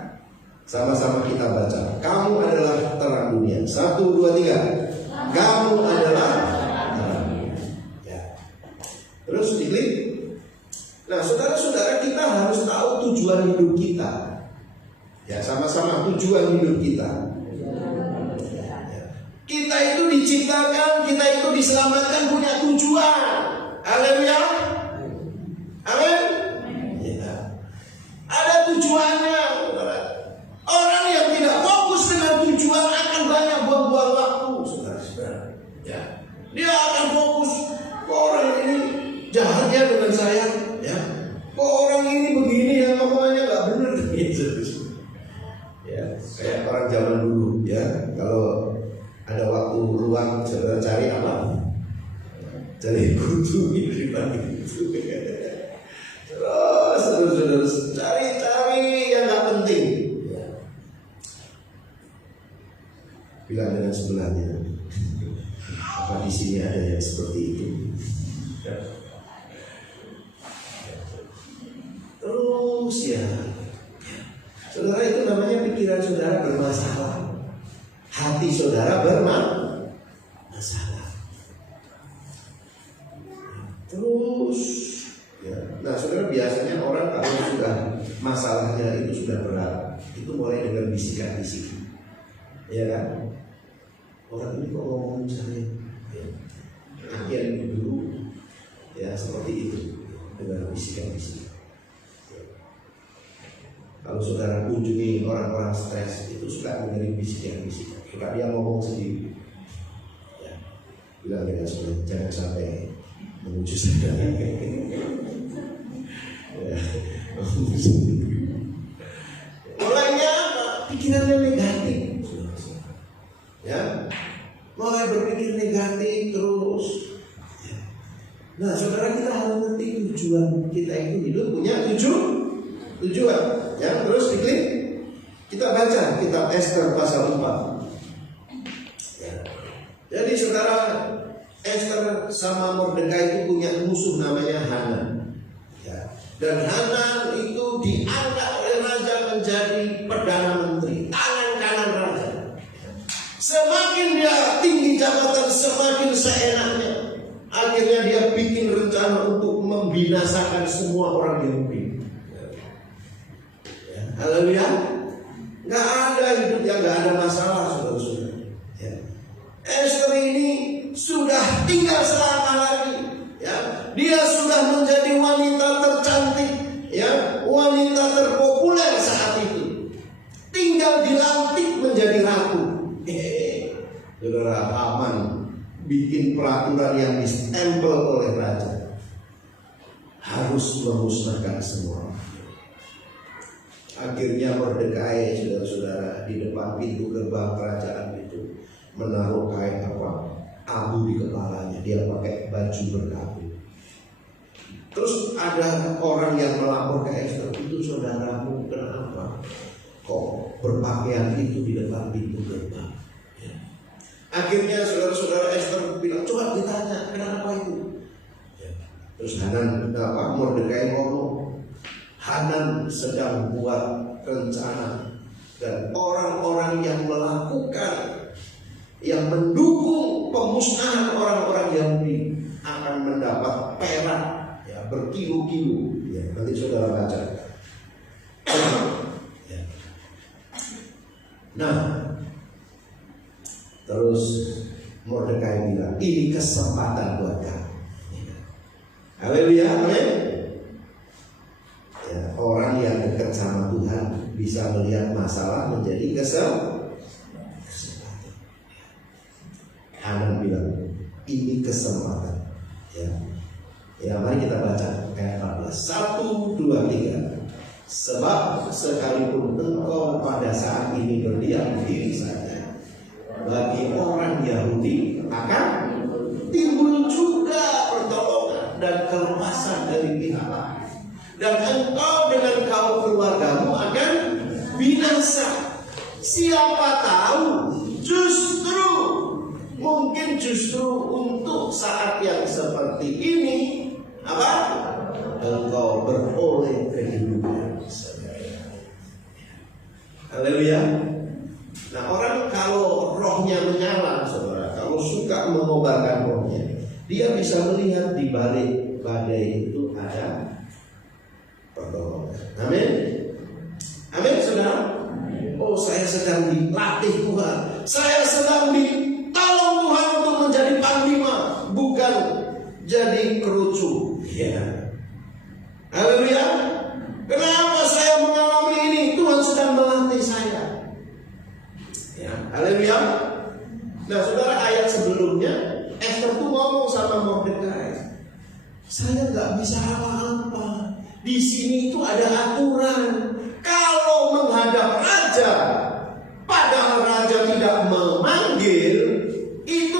sama-sama kita baca. Kamu adalah terang dunia. 1, 2, 3. Kamu adalah terang dunia. Ya. Terus diklik. Nah, saudara-saudara, kita harus tahu tujuan hidup kita. Ya, sama-sama tujuan hidup kita. Ya. Kita itu diciptakan, kita itu diselamatkan punya tujuan. Haleluya. Amin. Ya. Ada tujuannya. Orang yang tidak fokus dengan tujuan akan banyak buang-buang waktu, saudara-saudara. Ya. Dia akan fokus, kok orang ini jahatnya dengan saya, ya. Kok orang ini begini ya, ngomongnya nggak benar gitu. Ya, kayak orang zaman dulu, ya. uang, saudara cari apa? Cari kutu di balik itu. Terus saudara cari yang nggak penting. Bilang dengan sebelahnya, apa di sini ada yang seperti itu? Terus ya, saudara, itu namanya pikiran saudara bermasalah, hati saudara bermasalah. Terus ya, nah saudara, biasanya orang kalau sudah masalahnya itu sudah berat, itu mulai dengan bisikan-bisikan, ya kan? Orang ini kok ngomongin saya, akhirnya dulu, ya seperti itu dengan bisikan-bisikan. Kalau saudara kunjungi orang-orang stres, itu suka mendengar bisikan-bisikan, suka dia ngomong sendiri. Ya, bilang dengan saudara, jangan sampai menuju saya. Ya, mulainya pikirannya negatif. Ya, mulai berpikir negatif terus. Nah, saudara, kita harus ngerti tujuan kita itu hidup punya tujuan. Ya, terus diklik. Kita baca kitab Ester pasal 4. Ya. Jadi saudara, Ester sama Mordekai itu punya musuh namanya Hanan. Ya. Dan Hanan itu diangkat oleh raja menjadi perdana menteri, tangan kanan raja. Semakin dia tinggi jabatan, semakin seenaknya. Akhirnya dia bikin rencana untuk membinasakan semua orang Yahudi. Ya, haleluya. Gak ada hidup yang gak ada masalah, saudara-saudara. Ya. Ester ini sudah tinggal selama lagi. Ya. Dia sudah menjadi wanita tercantik, ya, wanita terpopuler saat itu. Tinggal dilantik menjadi ratu. Saudara, Haman bikin peraturan yang ditempel oleh raja, harus memusnahkan semua. Akhirnya Mordekai, saudara-saudara, di depan pintu gerbang kerajaan itu menaruh kain abu di kepalanya. Dia pakai baju berkabut. Terus ada orang yang melapor ke Ester, itu saudaramu kenapa kok berpakaian itu di depan pintu gerbang? Akhirnya saudara-saudara Ester bilang, coba ditanya kenapa itu. Ya. Terus Mordekai ngomong, Hanan sedang buat rencana, dan orang-orang yang melakukan, yang mendukung pemusnahan orang-orang Yahudi akan mendapat perak, ya, berkilo-kilo. Ya, nanti saudara baca. Ya. Nah, terus Mordekai bilang, ini kesempatan buat kamu. Haleluya, amin. Ya, orang yang dekat sama Tuhan bisa melihat masalah menjadi kesempatan. Hanan bilang, ini kesempatan. Ya, mari kita baca ayat 14. 1, 2, 3. Sebab sekalipun engkau pada saat ini berdiam diri saja, bagi orang Yahudi akan timbul juga pertolongan dan kelepasan dari pihak lain, dan engkau dengan kaum keluargamu akan binasa. Siapa tahu, mungkin justru untuk saat yang seperti ini, engkau beroleh kehidupan. Haleluya. Nah, orang kalau rohnya menyala, saudara, kalau suka mengobarkan rohnya, dia bisa melihat di balik badai itu ada pertolongan. Amin. Amin, saudara. Oh, saya sedang dilatih Tuhan. Saya sedang ditolong Tuhan untuk menjadi panglima, bukan jadi kerucu. Ya. Haleluya. Kenapa saya mengalami ini? Tuhan sedang melatih saya. Ya, haleluya. Nah, saudara, ayat sebelumnya Ester tuh ngomong sama Mordekai, saya nggak bisa apa-apa. Di sini itu ada aturan. Kalau menghadap raja, padahal raja tidak memanggil, itu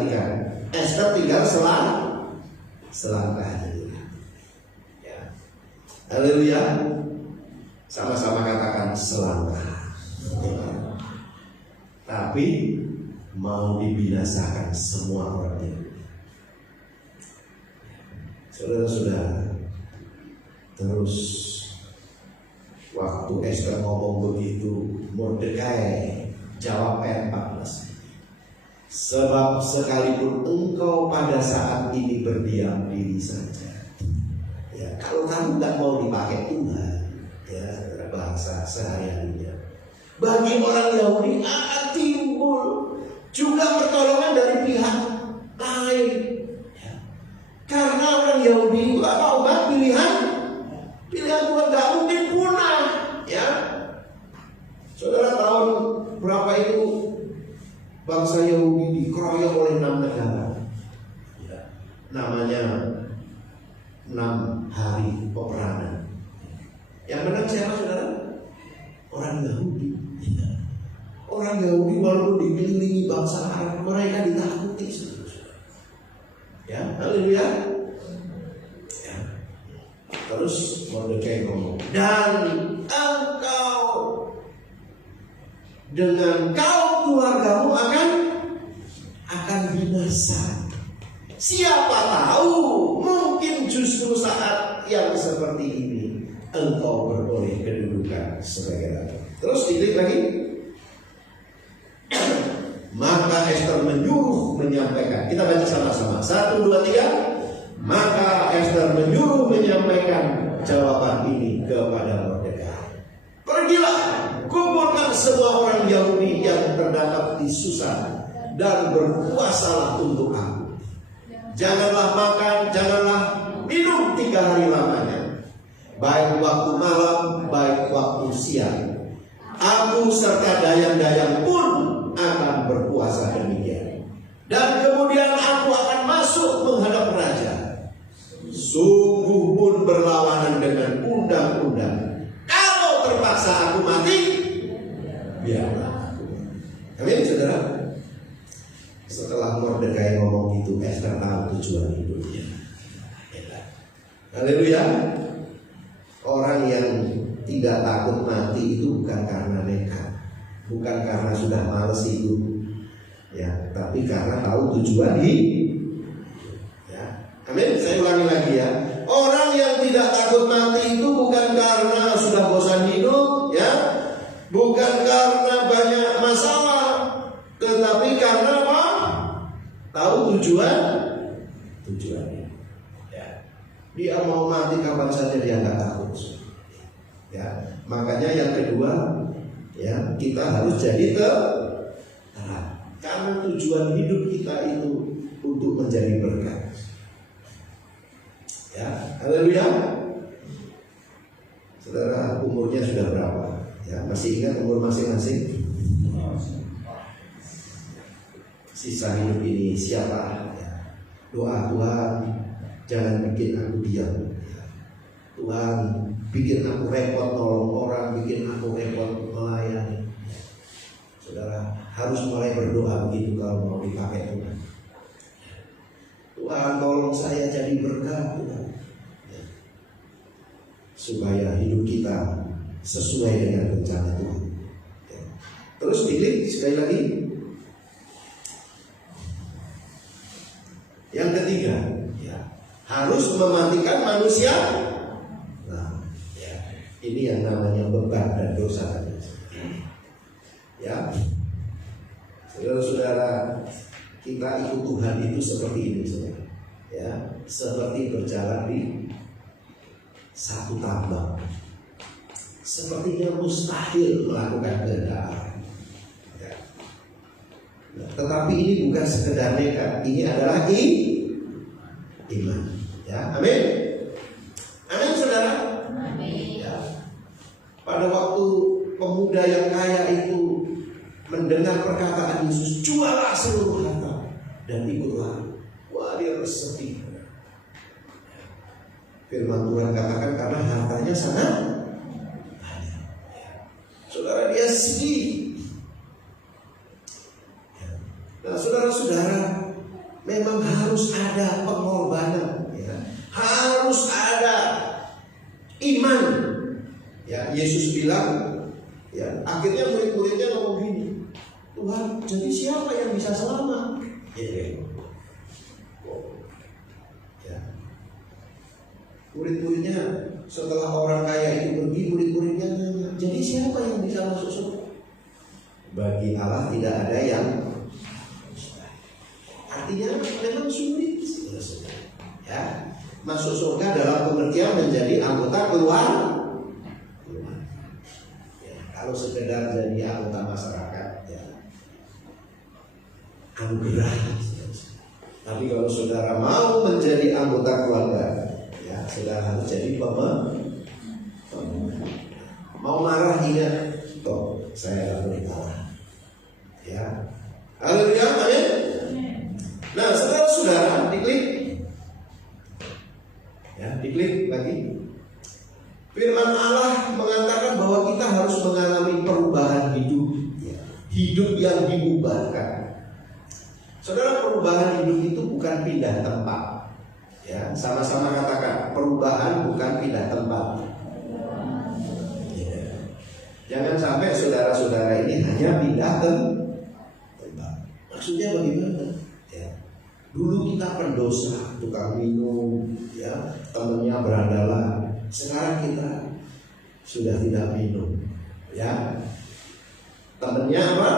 perhatikan, Esther tinggal selangkah aja. Ya. Haleluya. Sama-sama katakan selangkah. Tapi mau dibinasakan semua orangnya. Saudara-saudara, terus waktu Esther ngomong begitu, Mordekai jawab ayat 14. Sebab sekalipun engkau pada saat ini berdiam diri saja, ya, kalau kamu nggak mau dipakai Tuhan, ya, bahasa sehari-harinya, bagi orang Yahudi akan timbul juga pertolongan dari pihak lain, ya. Karena orang Yahudi itu apa, umat pilihan Tuhan, nggak mungkin punah, ya. Saudara, tahun berapa itu bangsa Yahudi dikeroyok oleh 6 negara, ya. Namanya 6 hari peperangan. Yang menang siapa, saudara? Orang Yahudi, ya. Orang Yahudi walaupun dikelilingi bangsa Arab, mereka ditakuti, saudara. Ya, haleluya. Ya. Terus Mordekai ngomong, dan engkau dengan keluargamu akan binasa. Siapa tahu, mungkin justru saat yang seperti ini engkau beroleh kedudukan sebagai raja. Terus diklik lagi. Maka Esther menyuruh menyampaikan. Kita baca sama-sama. 1, 2, 3. Maka Esther menyuruh menyampaikan jawaban ini kepada Mordekai. Pergilah, kumpulkan semua orang Yahudi yang terdapat di Susan dan berpuasalah untuk aku. Janganlah makan, janganlah minum 3 hari lamanya, baik waktu malam, baik waktu siang. Aku serta dayang-dayang pun akan berpuasa demikian. Dan kemudian aku akan masuk menghadap raja. Sungguh pun berlawanan dengan undang-undang. Kalau terpaksa aku mati, biarlah aku. Amin, saudara. Setelah Mordekai ngomong itu, Esther tahu tujuan hidupnya. Haleluya. Orang yang tidak takut mati itu bukan karena nekat, bukan karena sudah malas hidup, ya, tapi karena tahu tujuan hidup. Ya. Amin. Saya ulangi lagi ya. Orang yang tidak takut mati itu bukan karena sudah bosan hidup, ya, bukan karena banyak masalah, tetapi karena apa? Tahu tujuannya. Ya. Dia mau mati kapan saja, dia nggak takut. Ya, makanya yang kedua, ya, kita harus jadi terang. Karena tujuan hidup kita itu untuk menjadi berkat. Ya, haleluya. Saudara, umurnya sudah berapa? Ya, masih ingat umur masing-masing? Sisa hidup ini siapa? Ya. Doa, Tuhan, jangan bikin aku diam. Ya. Tuhan, bikin aku repot nolong orang, bikin aku repot melayani. Saudara harus mulai berdoa begitu kalau mau dipakai Tuhan. Tuhan, tolong saya jadi berkat, Tuhan. Ya. Supaya hidup kita sesuai dengan rencana Tuhan. Ya. Terus diklik sekali lagi. Yang ketiga, ya, harus mematikan manusia. Nah, ya, ini yang namanya beban dan dosa. Ya, saudara-saudara, kita ikut Tuhan itu seperti ini, saudara. Ya, seperti berjalan di satu tambang. Sepertinya mustahil melakukan kehendak Allah. Ya. Nah, tetapi ini bukan sekedar nekat, ini adalah iman. Ya, amin. Amin, saudara. Amin. Ya. Pada waktu pemuda yang kaya itu mendengar perkataan Yesus, jualah seluruh harta dan ikutlah. Wah, dia bersedih. Firman Tuhan katakan karena hartanya sangat banyak. Saudara, dia sedih. Nah, saudara-saudara, memang harus ada pengorbanan, ya. Harus ada iman. Ya, Yesus bilang, ya, akhirnya murid-muridnya ngomong gini, Tuhan, jadi siapa yang bisa selamat? Ya. Murid-muridnya setelah orang kaya itu pergi, murid-muridnya nanya, jadi siapa yang bisa masuk surga? Bagi Allah tidak ada yang mustahil. Artinya memang sulit, ya. Masuk surga dalam pengertian menjadi anggota keluarga. Ya, kalau sekedar jadi anggota masyarakat, ya, anugerah. Tapi kalau saudara mau menjadi anggota keluarga, ya, saudara harus jadi mau marah ingat, toh saya tak boleh kalah. Ya, haleluya, amin. Nah, saudara-saudara, diklik, ya, diklik lagi. Firman Allah mengatakan bahwa kita harus mengalami perubahan hidup, ya, hidup yang diubahkan. Saudara, perubahan hidup itu bukan pindah tempat. Ya, sama-sama katakan, perubahan bukan pindah tempat. Ya. Jangan sampai saudara-saudara ini hanya pindah tempat. Maksudnya bagaimana? Ya. Dulu kita pendosa, tukang minum, ya, temennya berandalan. Sekarang kita sudah tidak minum, ya. Temennya apa?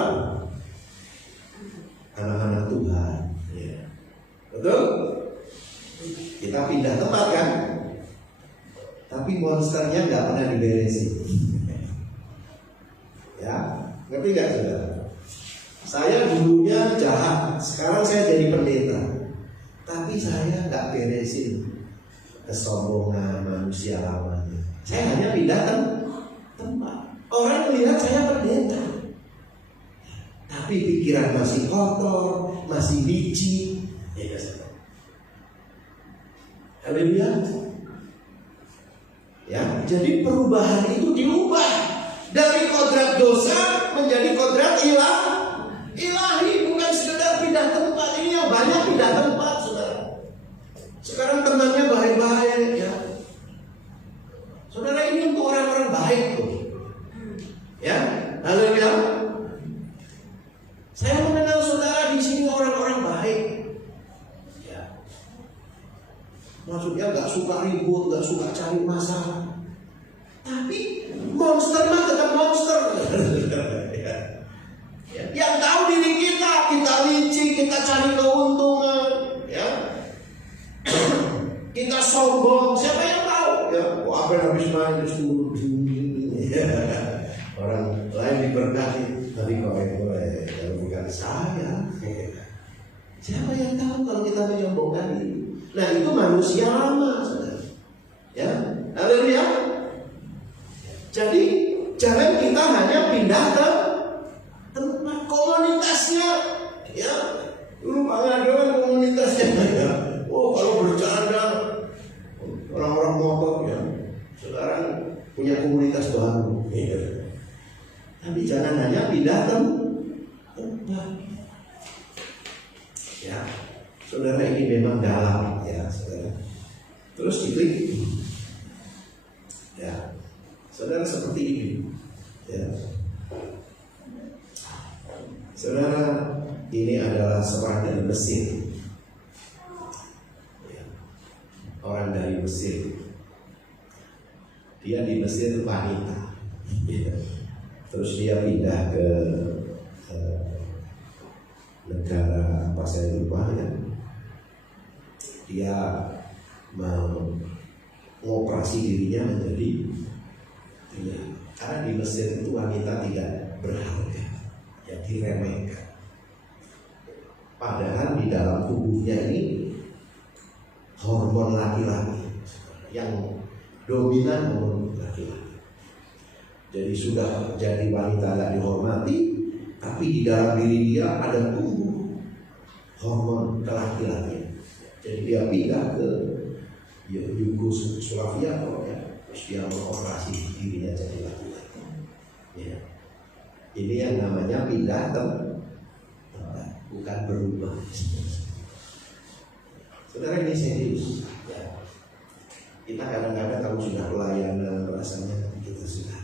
Anak-anak Tuhan, ya. Betul? Kita pindah tempat kan, tapi monsternya nggak pernah diberesin. Ya, ngerti nggak saudara? Saya dulunya jahat, sekarang saya jadi pendeta, tapi saya nggak beresin kesombongan manusia lamanya. Saya hanya pindah tempat. Orang melihat saya pendeta, tapi pikiran masih kotor, masih licin. Ya, haleluya. Ya, jadi perubahan itu diubah dari kodrat dosa menjadi kodrat ilahi, bukan sekedar pindah tempat. Ini yang banyak pindah tempat, saudara. Sekarang temannya baik-baik, ya. Saudara, ini untuk orang-orang baik tuh. Ya, haleluya. Saya mengenal saudara di sini orang-orang baik. Maksudnya nggak suka ribut, nggak suka cari masalah. Tapi monster mah tetap monster. Ya. Yang tahu diri kita licik, kita cari keuntungan, ya. Kita sombong, siapa yang tahu? Ya, apa yang habis main itu ya. Orang lain diberkati, tapi kalau bukan saya, siapa yang tahu kalau kita menyombongkan diri? Nah, itu manusia lama, saudara. Ya, haleluya. Jadi jangan kita hanya pindah ke tempat komunitasnya, ya. Dulu pengadawan komunitasnya, ya. Oh, kalau bercanda orang-orang motor, ya. Sekarang punya komunitas baru, ya. Tapi jangan hanya pindah tempat. Ya. Saudara, ini memang dalam, ya, saudara. Terus diklik, ya, saudara, seperti ini, ya. Saudara, ini adalah seorang dari Mesir, ya. Orang dari Mesir. Dia di Mesir wanita, ya. Terus dia pindah ke negara apa saya lupa, ya. Dia mengoperasi dirinya menjadi pria. Karena di Mesir itu wanita tidak berharga, ya, diremehkan. Padahal di dalam tubuhnya ini hormon laki-laki yang dominan, hormon laki-laki. Jadi sudah jadi wanita tidak dihormati, tapi di dalam diri dia ada tumbuh hormon kelaki-lakian. Jadi dia pindah ke Yugoslavia, ya. Terus dia mengoperasi dirinya jadi laki-laki. Ya. Ini yang namanya pindah tempat, bukan berubah. Saudara, ini serius. Ya. Kita kadang-kadang kalau sudah pelayanan rasanya kita sudah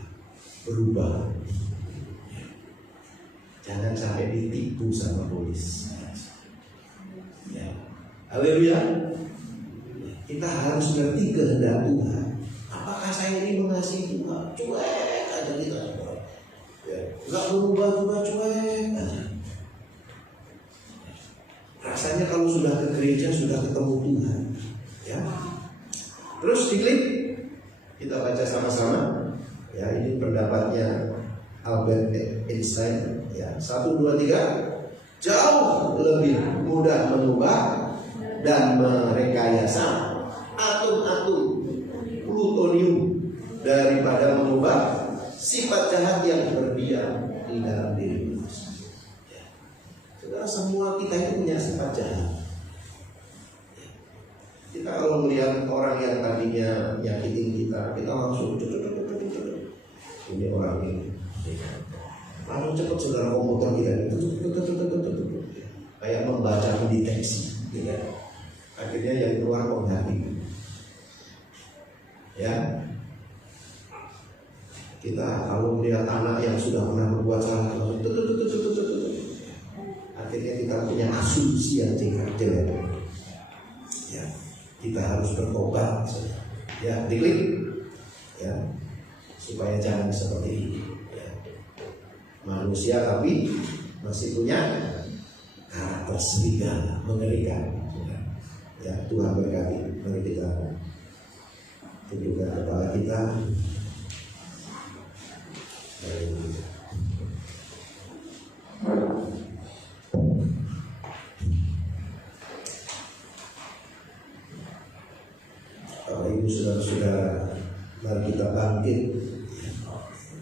berubah. Jangan sampai ditipu sama polis. Ya. Haleluya. Kita harus ngerti kehendak Tuhan. Apakah saya ini mengasihi Tuhan? Cuek aja kita. Ya. Enggak berubah cuek aja. Rasanya kalau sudah ke gereja sudah ketemu Tuhan. Ya. Terus diklik. Kita baca sama-sama. Ya, ini pendapatnya Albert Einstein. Ya, 1, 2, 3. Jauh lebih mudah mengubah dan merekayasa atom-atom plutonium daripada mengubah sifat jahat yang berdiam di dalam diri manusia. Ya. Saudara, semua kita itu punya sifat jahat. Ya. Kita kalau melihat orang yang tadinya nyakitin kita langsung ini orang ini. Lalu cepat saudara komputer kita kayak membaca mendeteksi, ya. Akhirnya yang keluar menghati. Ya, kita kalau melihat anak yang sudah pernah berbuat salah, akhirnya kita punya asumsi yang jelek. Ya, kita harus bertobat. Ya, diklik. Ya, supaya jangan seperti ini. Manusia tapi masih punya karakter serigala, mengerikan. Ya, Tuhan berkati. Mari kita tundukkan kepala kita. Bapak Ibu saudara-saudara, mari kita bangkit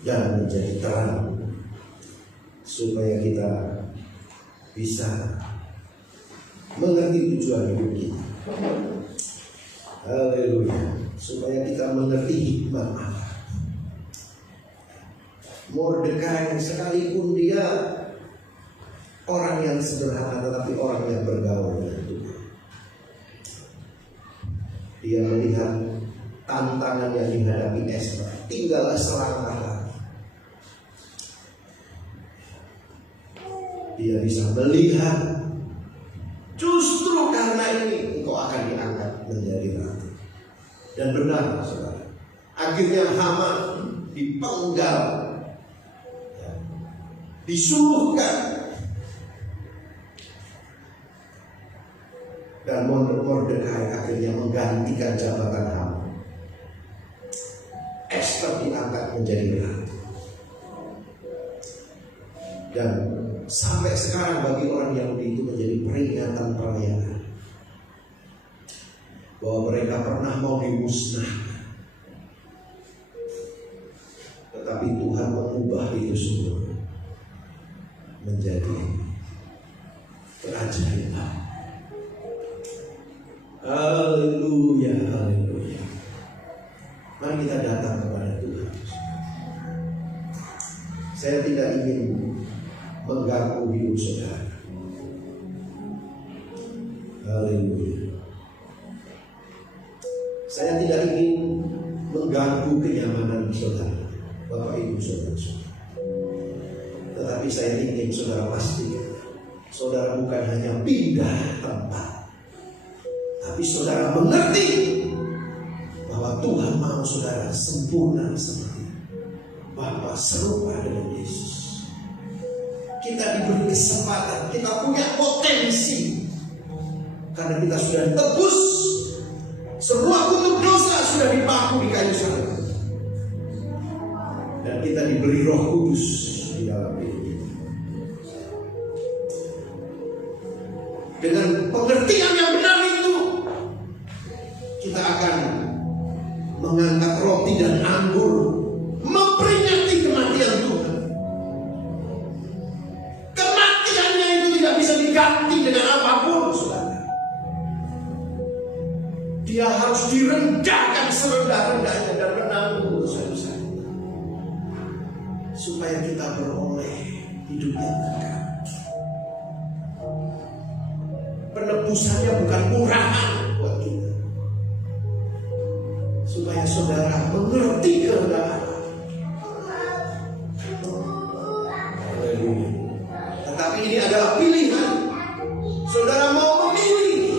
dan menjadi terang, supaya kita bisa mengerti tujuan hidup kita. Haleluya. Supaya kita mengerti hikmat Allah. Mordekai sekalipun dia orang yang sederhana, tetapi orang yang bergaul dengan Tuhan. Dia melihat tantangan yang dihadapi Esra, tinggal selangkah lagi. Dia bisa melihat justru karena ini engkau akan diangkat menjadi ratu. Dan benar, saudara. Akhirnya Haman dipenggal, ya, disuruhkan, dan Mordekai akhirnya menggantikan jabatan Haman. Ester diangkat menjadi ratu. Dan sampai sekarang bagi orang Yahudi itu menjadi peringatan perayaan bahwa mereka pernah mau dimusnahkan, tetapi Tuhan mengubah itu semua menjadi keajaiban. Haleluya, haleluya. Mari kita datang kepada Tuhan. Saya tidak ingin mengganggu hidup saudara. Haleluya. Saya tidak ingin mengganggu kenyamanan saudara, Bapak Ibu saudara-saudara. Tetapi saya ingin saudara pastikan, saudara bukan hanya pindah tempat, tapi saudara mengerti bahwa Tuhan mau saudara sempurna seperti Bapa serupa dengan Yesus. Kita diberi kesempatan, kita punya potensi, karena kita sudah ditebus. Semua kutuk dosa sudah dipaku di kayu salib, dan kita diberi Roh Kudus di dalam hidup kita. Dengan pengertian yang benar itu, kita akan mengangkat roti dan anggur, memperingati kematian Tuhan. Kematiannya itu tidak bisa diganti dengan apapun, saudara. Dia harus direndahkan serendah-rendahnya dan menanggung dosa-dosa, supaya kita beroleh hidup yang kekal. Penebusannya bukan murahan, supaya saudara mengerti kehendak Allah. Haleluya. Tetapi ini adalah pilihan. Saudara mau memilih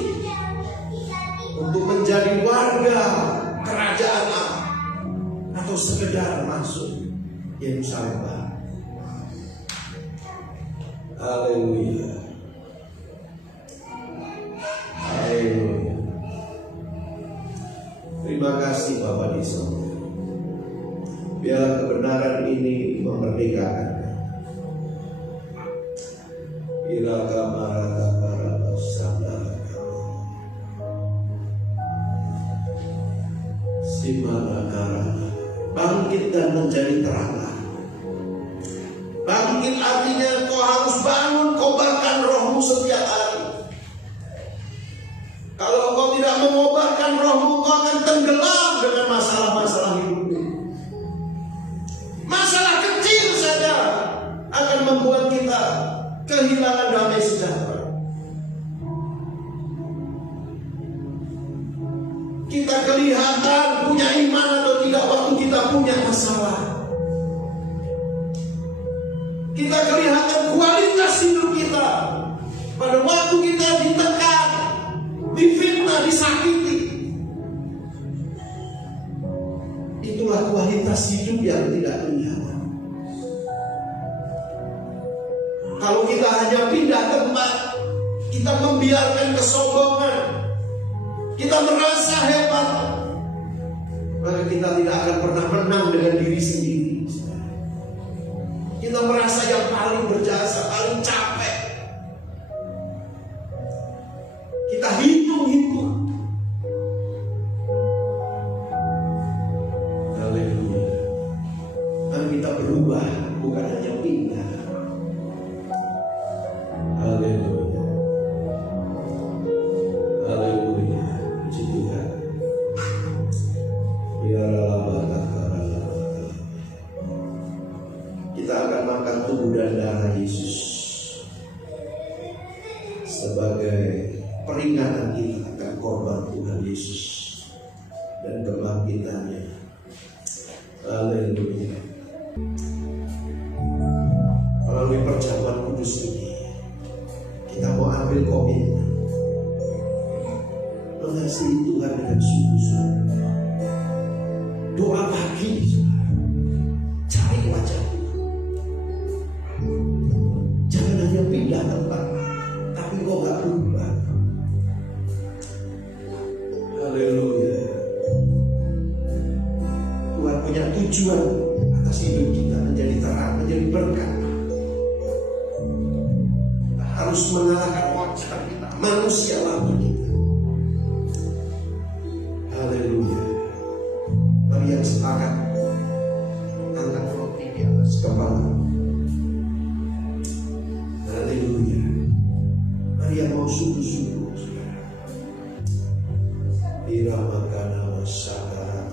untuk menjadi warga kerajaan Allah atau sekedar masuk Yerusalem Baru. Haleluya. Haleluya. Terima kasih Bapak di sorga. Biar kebenaran ini memerdekakan. Iraka maraka maraka sadaraka simanakara. Bangkit dan menjadi teranglah. Bangkit artinya kau harus bangun, kobarkan rohmu setiap hari. Kalau kau tidak mengobarkan rohmu, kau akan tenggelam dengan masalah-masalah hidupmu. Masalah kecil saja akan membuat kita kehilangan damai sejahtera. Kita kelihatan punya iman atau tidak waktu kita punya masalah. Kita kelihatan kualitas hidup kita pada waktu kita ditekan, difitnah, disakiti. Itulah kualitas hidup yang tidak kelihatan. Kalau kita hanya pindah tempat, kita membiarkan kesombongan, kita merasa hebat, maka kita tidak akan pernah menang dengan diri sendiri. Kita merasa yang paling berjasa, paling capek. Kita hitung-hitung. Haleluya. Mari kita berubah, bukan hanya pindah. Haleluya. Haleluya. Puji Tuhan. Kita akan makan tubuh dan darah Yesus sebagai peringatan kita akan korban Tuhan Yesus dan kebangkitannya. Haleluya. Melalui perjamuan kudus ini kita mau ambil komitmen mengasihi Tuhan dengan sungguh-sungguh. Doa pagi, cari wajah Tuhan. Jangan hanya pindah tempat, tapi kok gak berubah. Haleluya. Tuhan punya tujuan atas hidup kita, menjadi terang, menjadi berkat. Kita harus mengalahkan wajah kita, manusia lama kita. Haleluya. Mari yang sepakat angkat roti di atas kepala. Haleluya. Mari yang mau sungguh-sungguh, Iramakana masyarakat.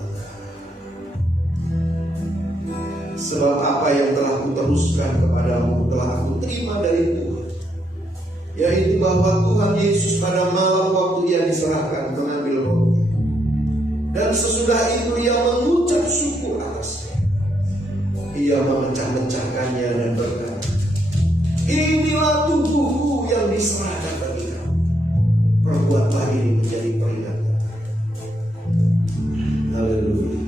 Sebab apa yang telah kuteruskan kepadamu telah aku terima dari Tuhan, yaitu bahwa Tuhan Yesus pada malam waktu Ia diserahkan mengambil roti, dan sesudah itu Ia mengucap syukur atasnya. Ia memecah-mecahkannya dan berkata, inilah tubuhku yang diserahkan bagi kamu. Perbuatlah ini menjadi peringatan. Haleluya.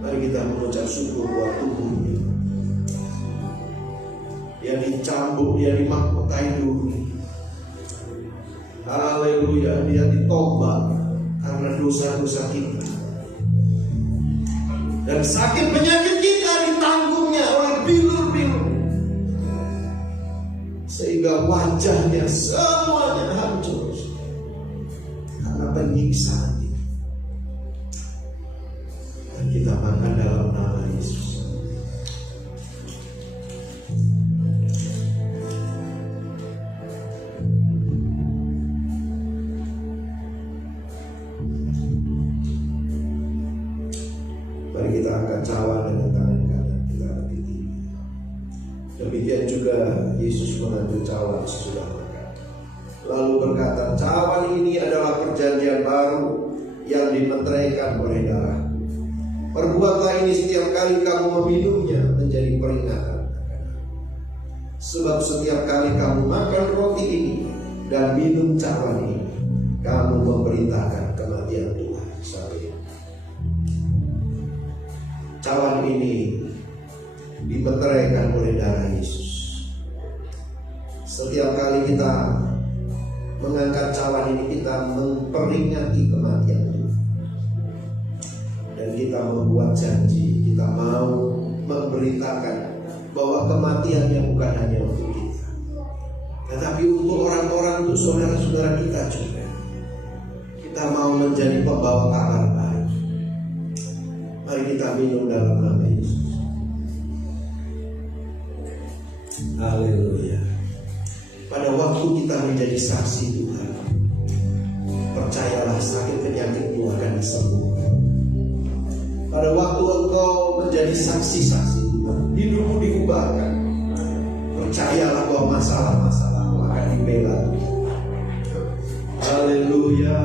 Mari kita mengucap syukur buat tubuhnya yang dicambuk, dia dimahkotai dulu. Haleluya. Dia ditombak karena dosa-dosa kita, dan sakit penyakit kita ditanggungnya oleh bilur-bilur, sehingga wajahnya semuanya hancur karena penyiksaan itu. Dan kita makan dalam nama Yesus. Mari kita angkat cawan dengan tangan kanan kita angkat tinggi. Demikian juga Yesus mengambil cawan sesudah makan, lalu berkata, cawan ini adalah perjanjian baru yang dimeteraikan oleh darahku. Perbuatlah ini setiap kali kamu meminumnya menjadi peringatan. Sebab setiap kali kamu makan roti ini dan minum cawan ini, kamu memberitakan kematian Tuhan sampai. Cawan ini dimeteraikan oleh darah Yesus. Setiap kali kita mengangkat cawan ini, kita memperingati kematian Tuhan. Dan kita membuat janji, kita mau memberitakan bahwa kematiannya bukan hanya untuk kita, tetapi untuk orang-orang, untuk saudara-saudara kita juga. Kita mau menjadi pembawa kabar baik. Mari kita minum dalam nama Yesus. Haleluya. Pada waktu kita menjadi saksi Tuhan, percayalah sakit penyakitmu akan disembuhkan. Pada waktu engkau menjadi saksi-saksi Tuhan, hidupmu diubahkan. Percayalah bahwa masalah-masalahmu akan dibela. Haleluya.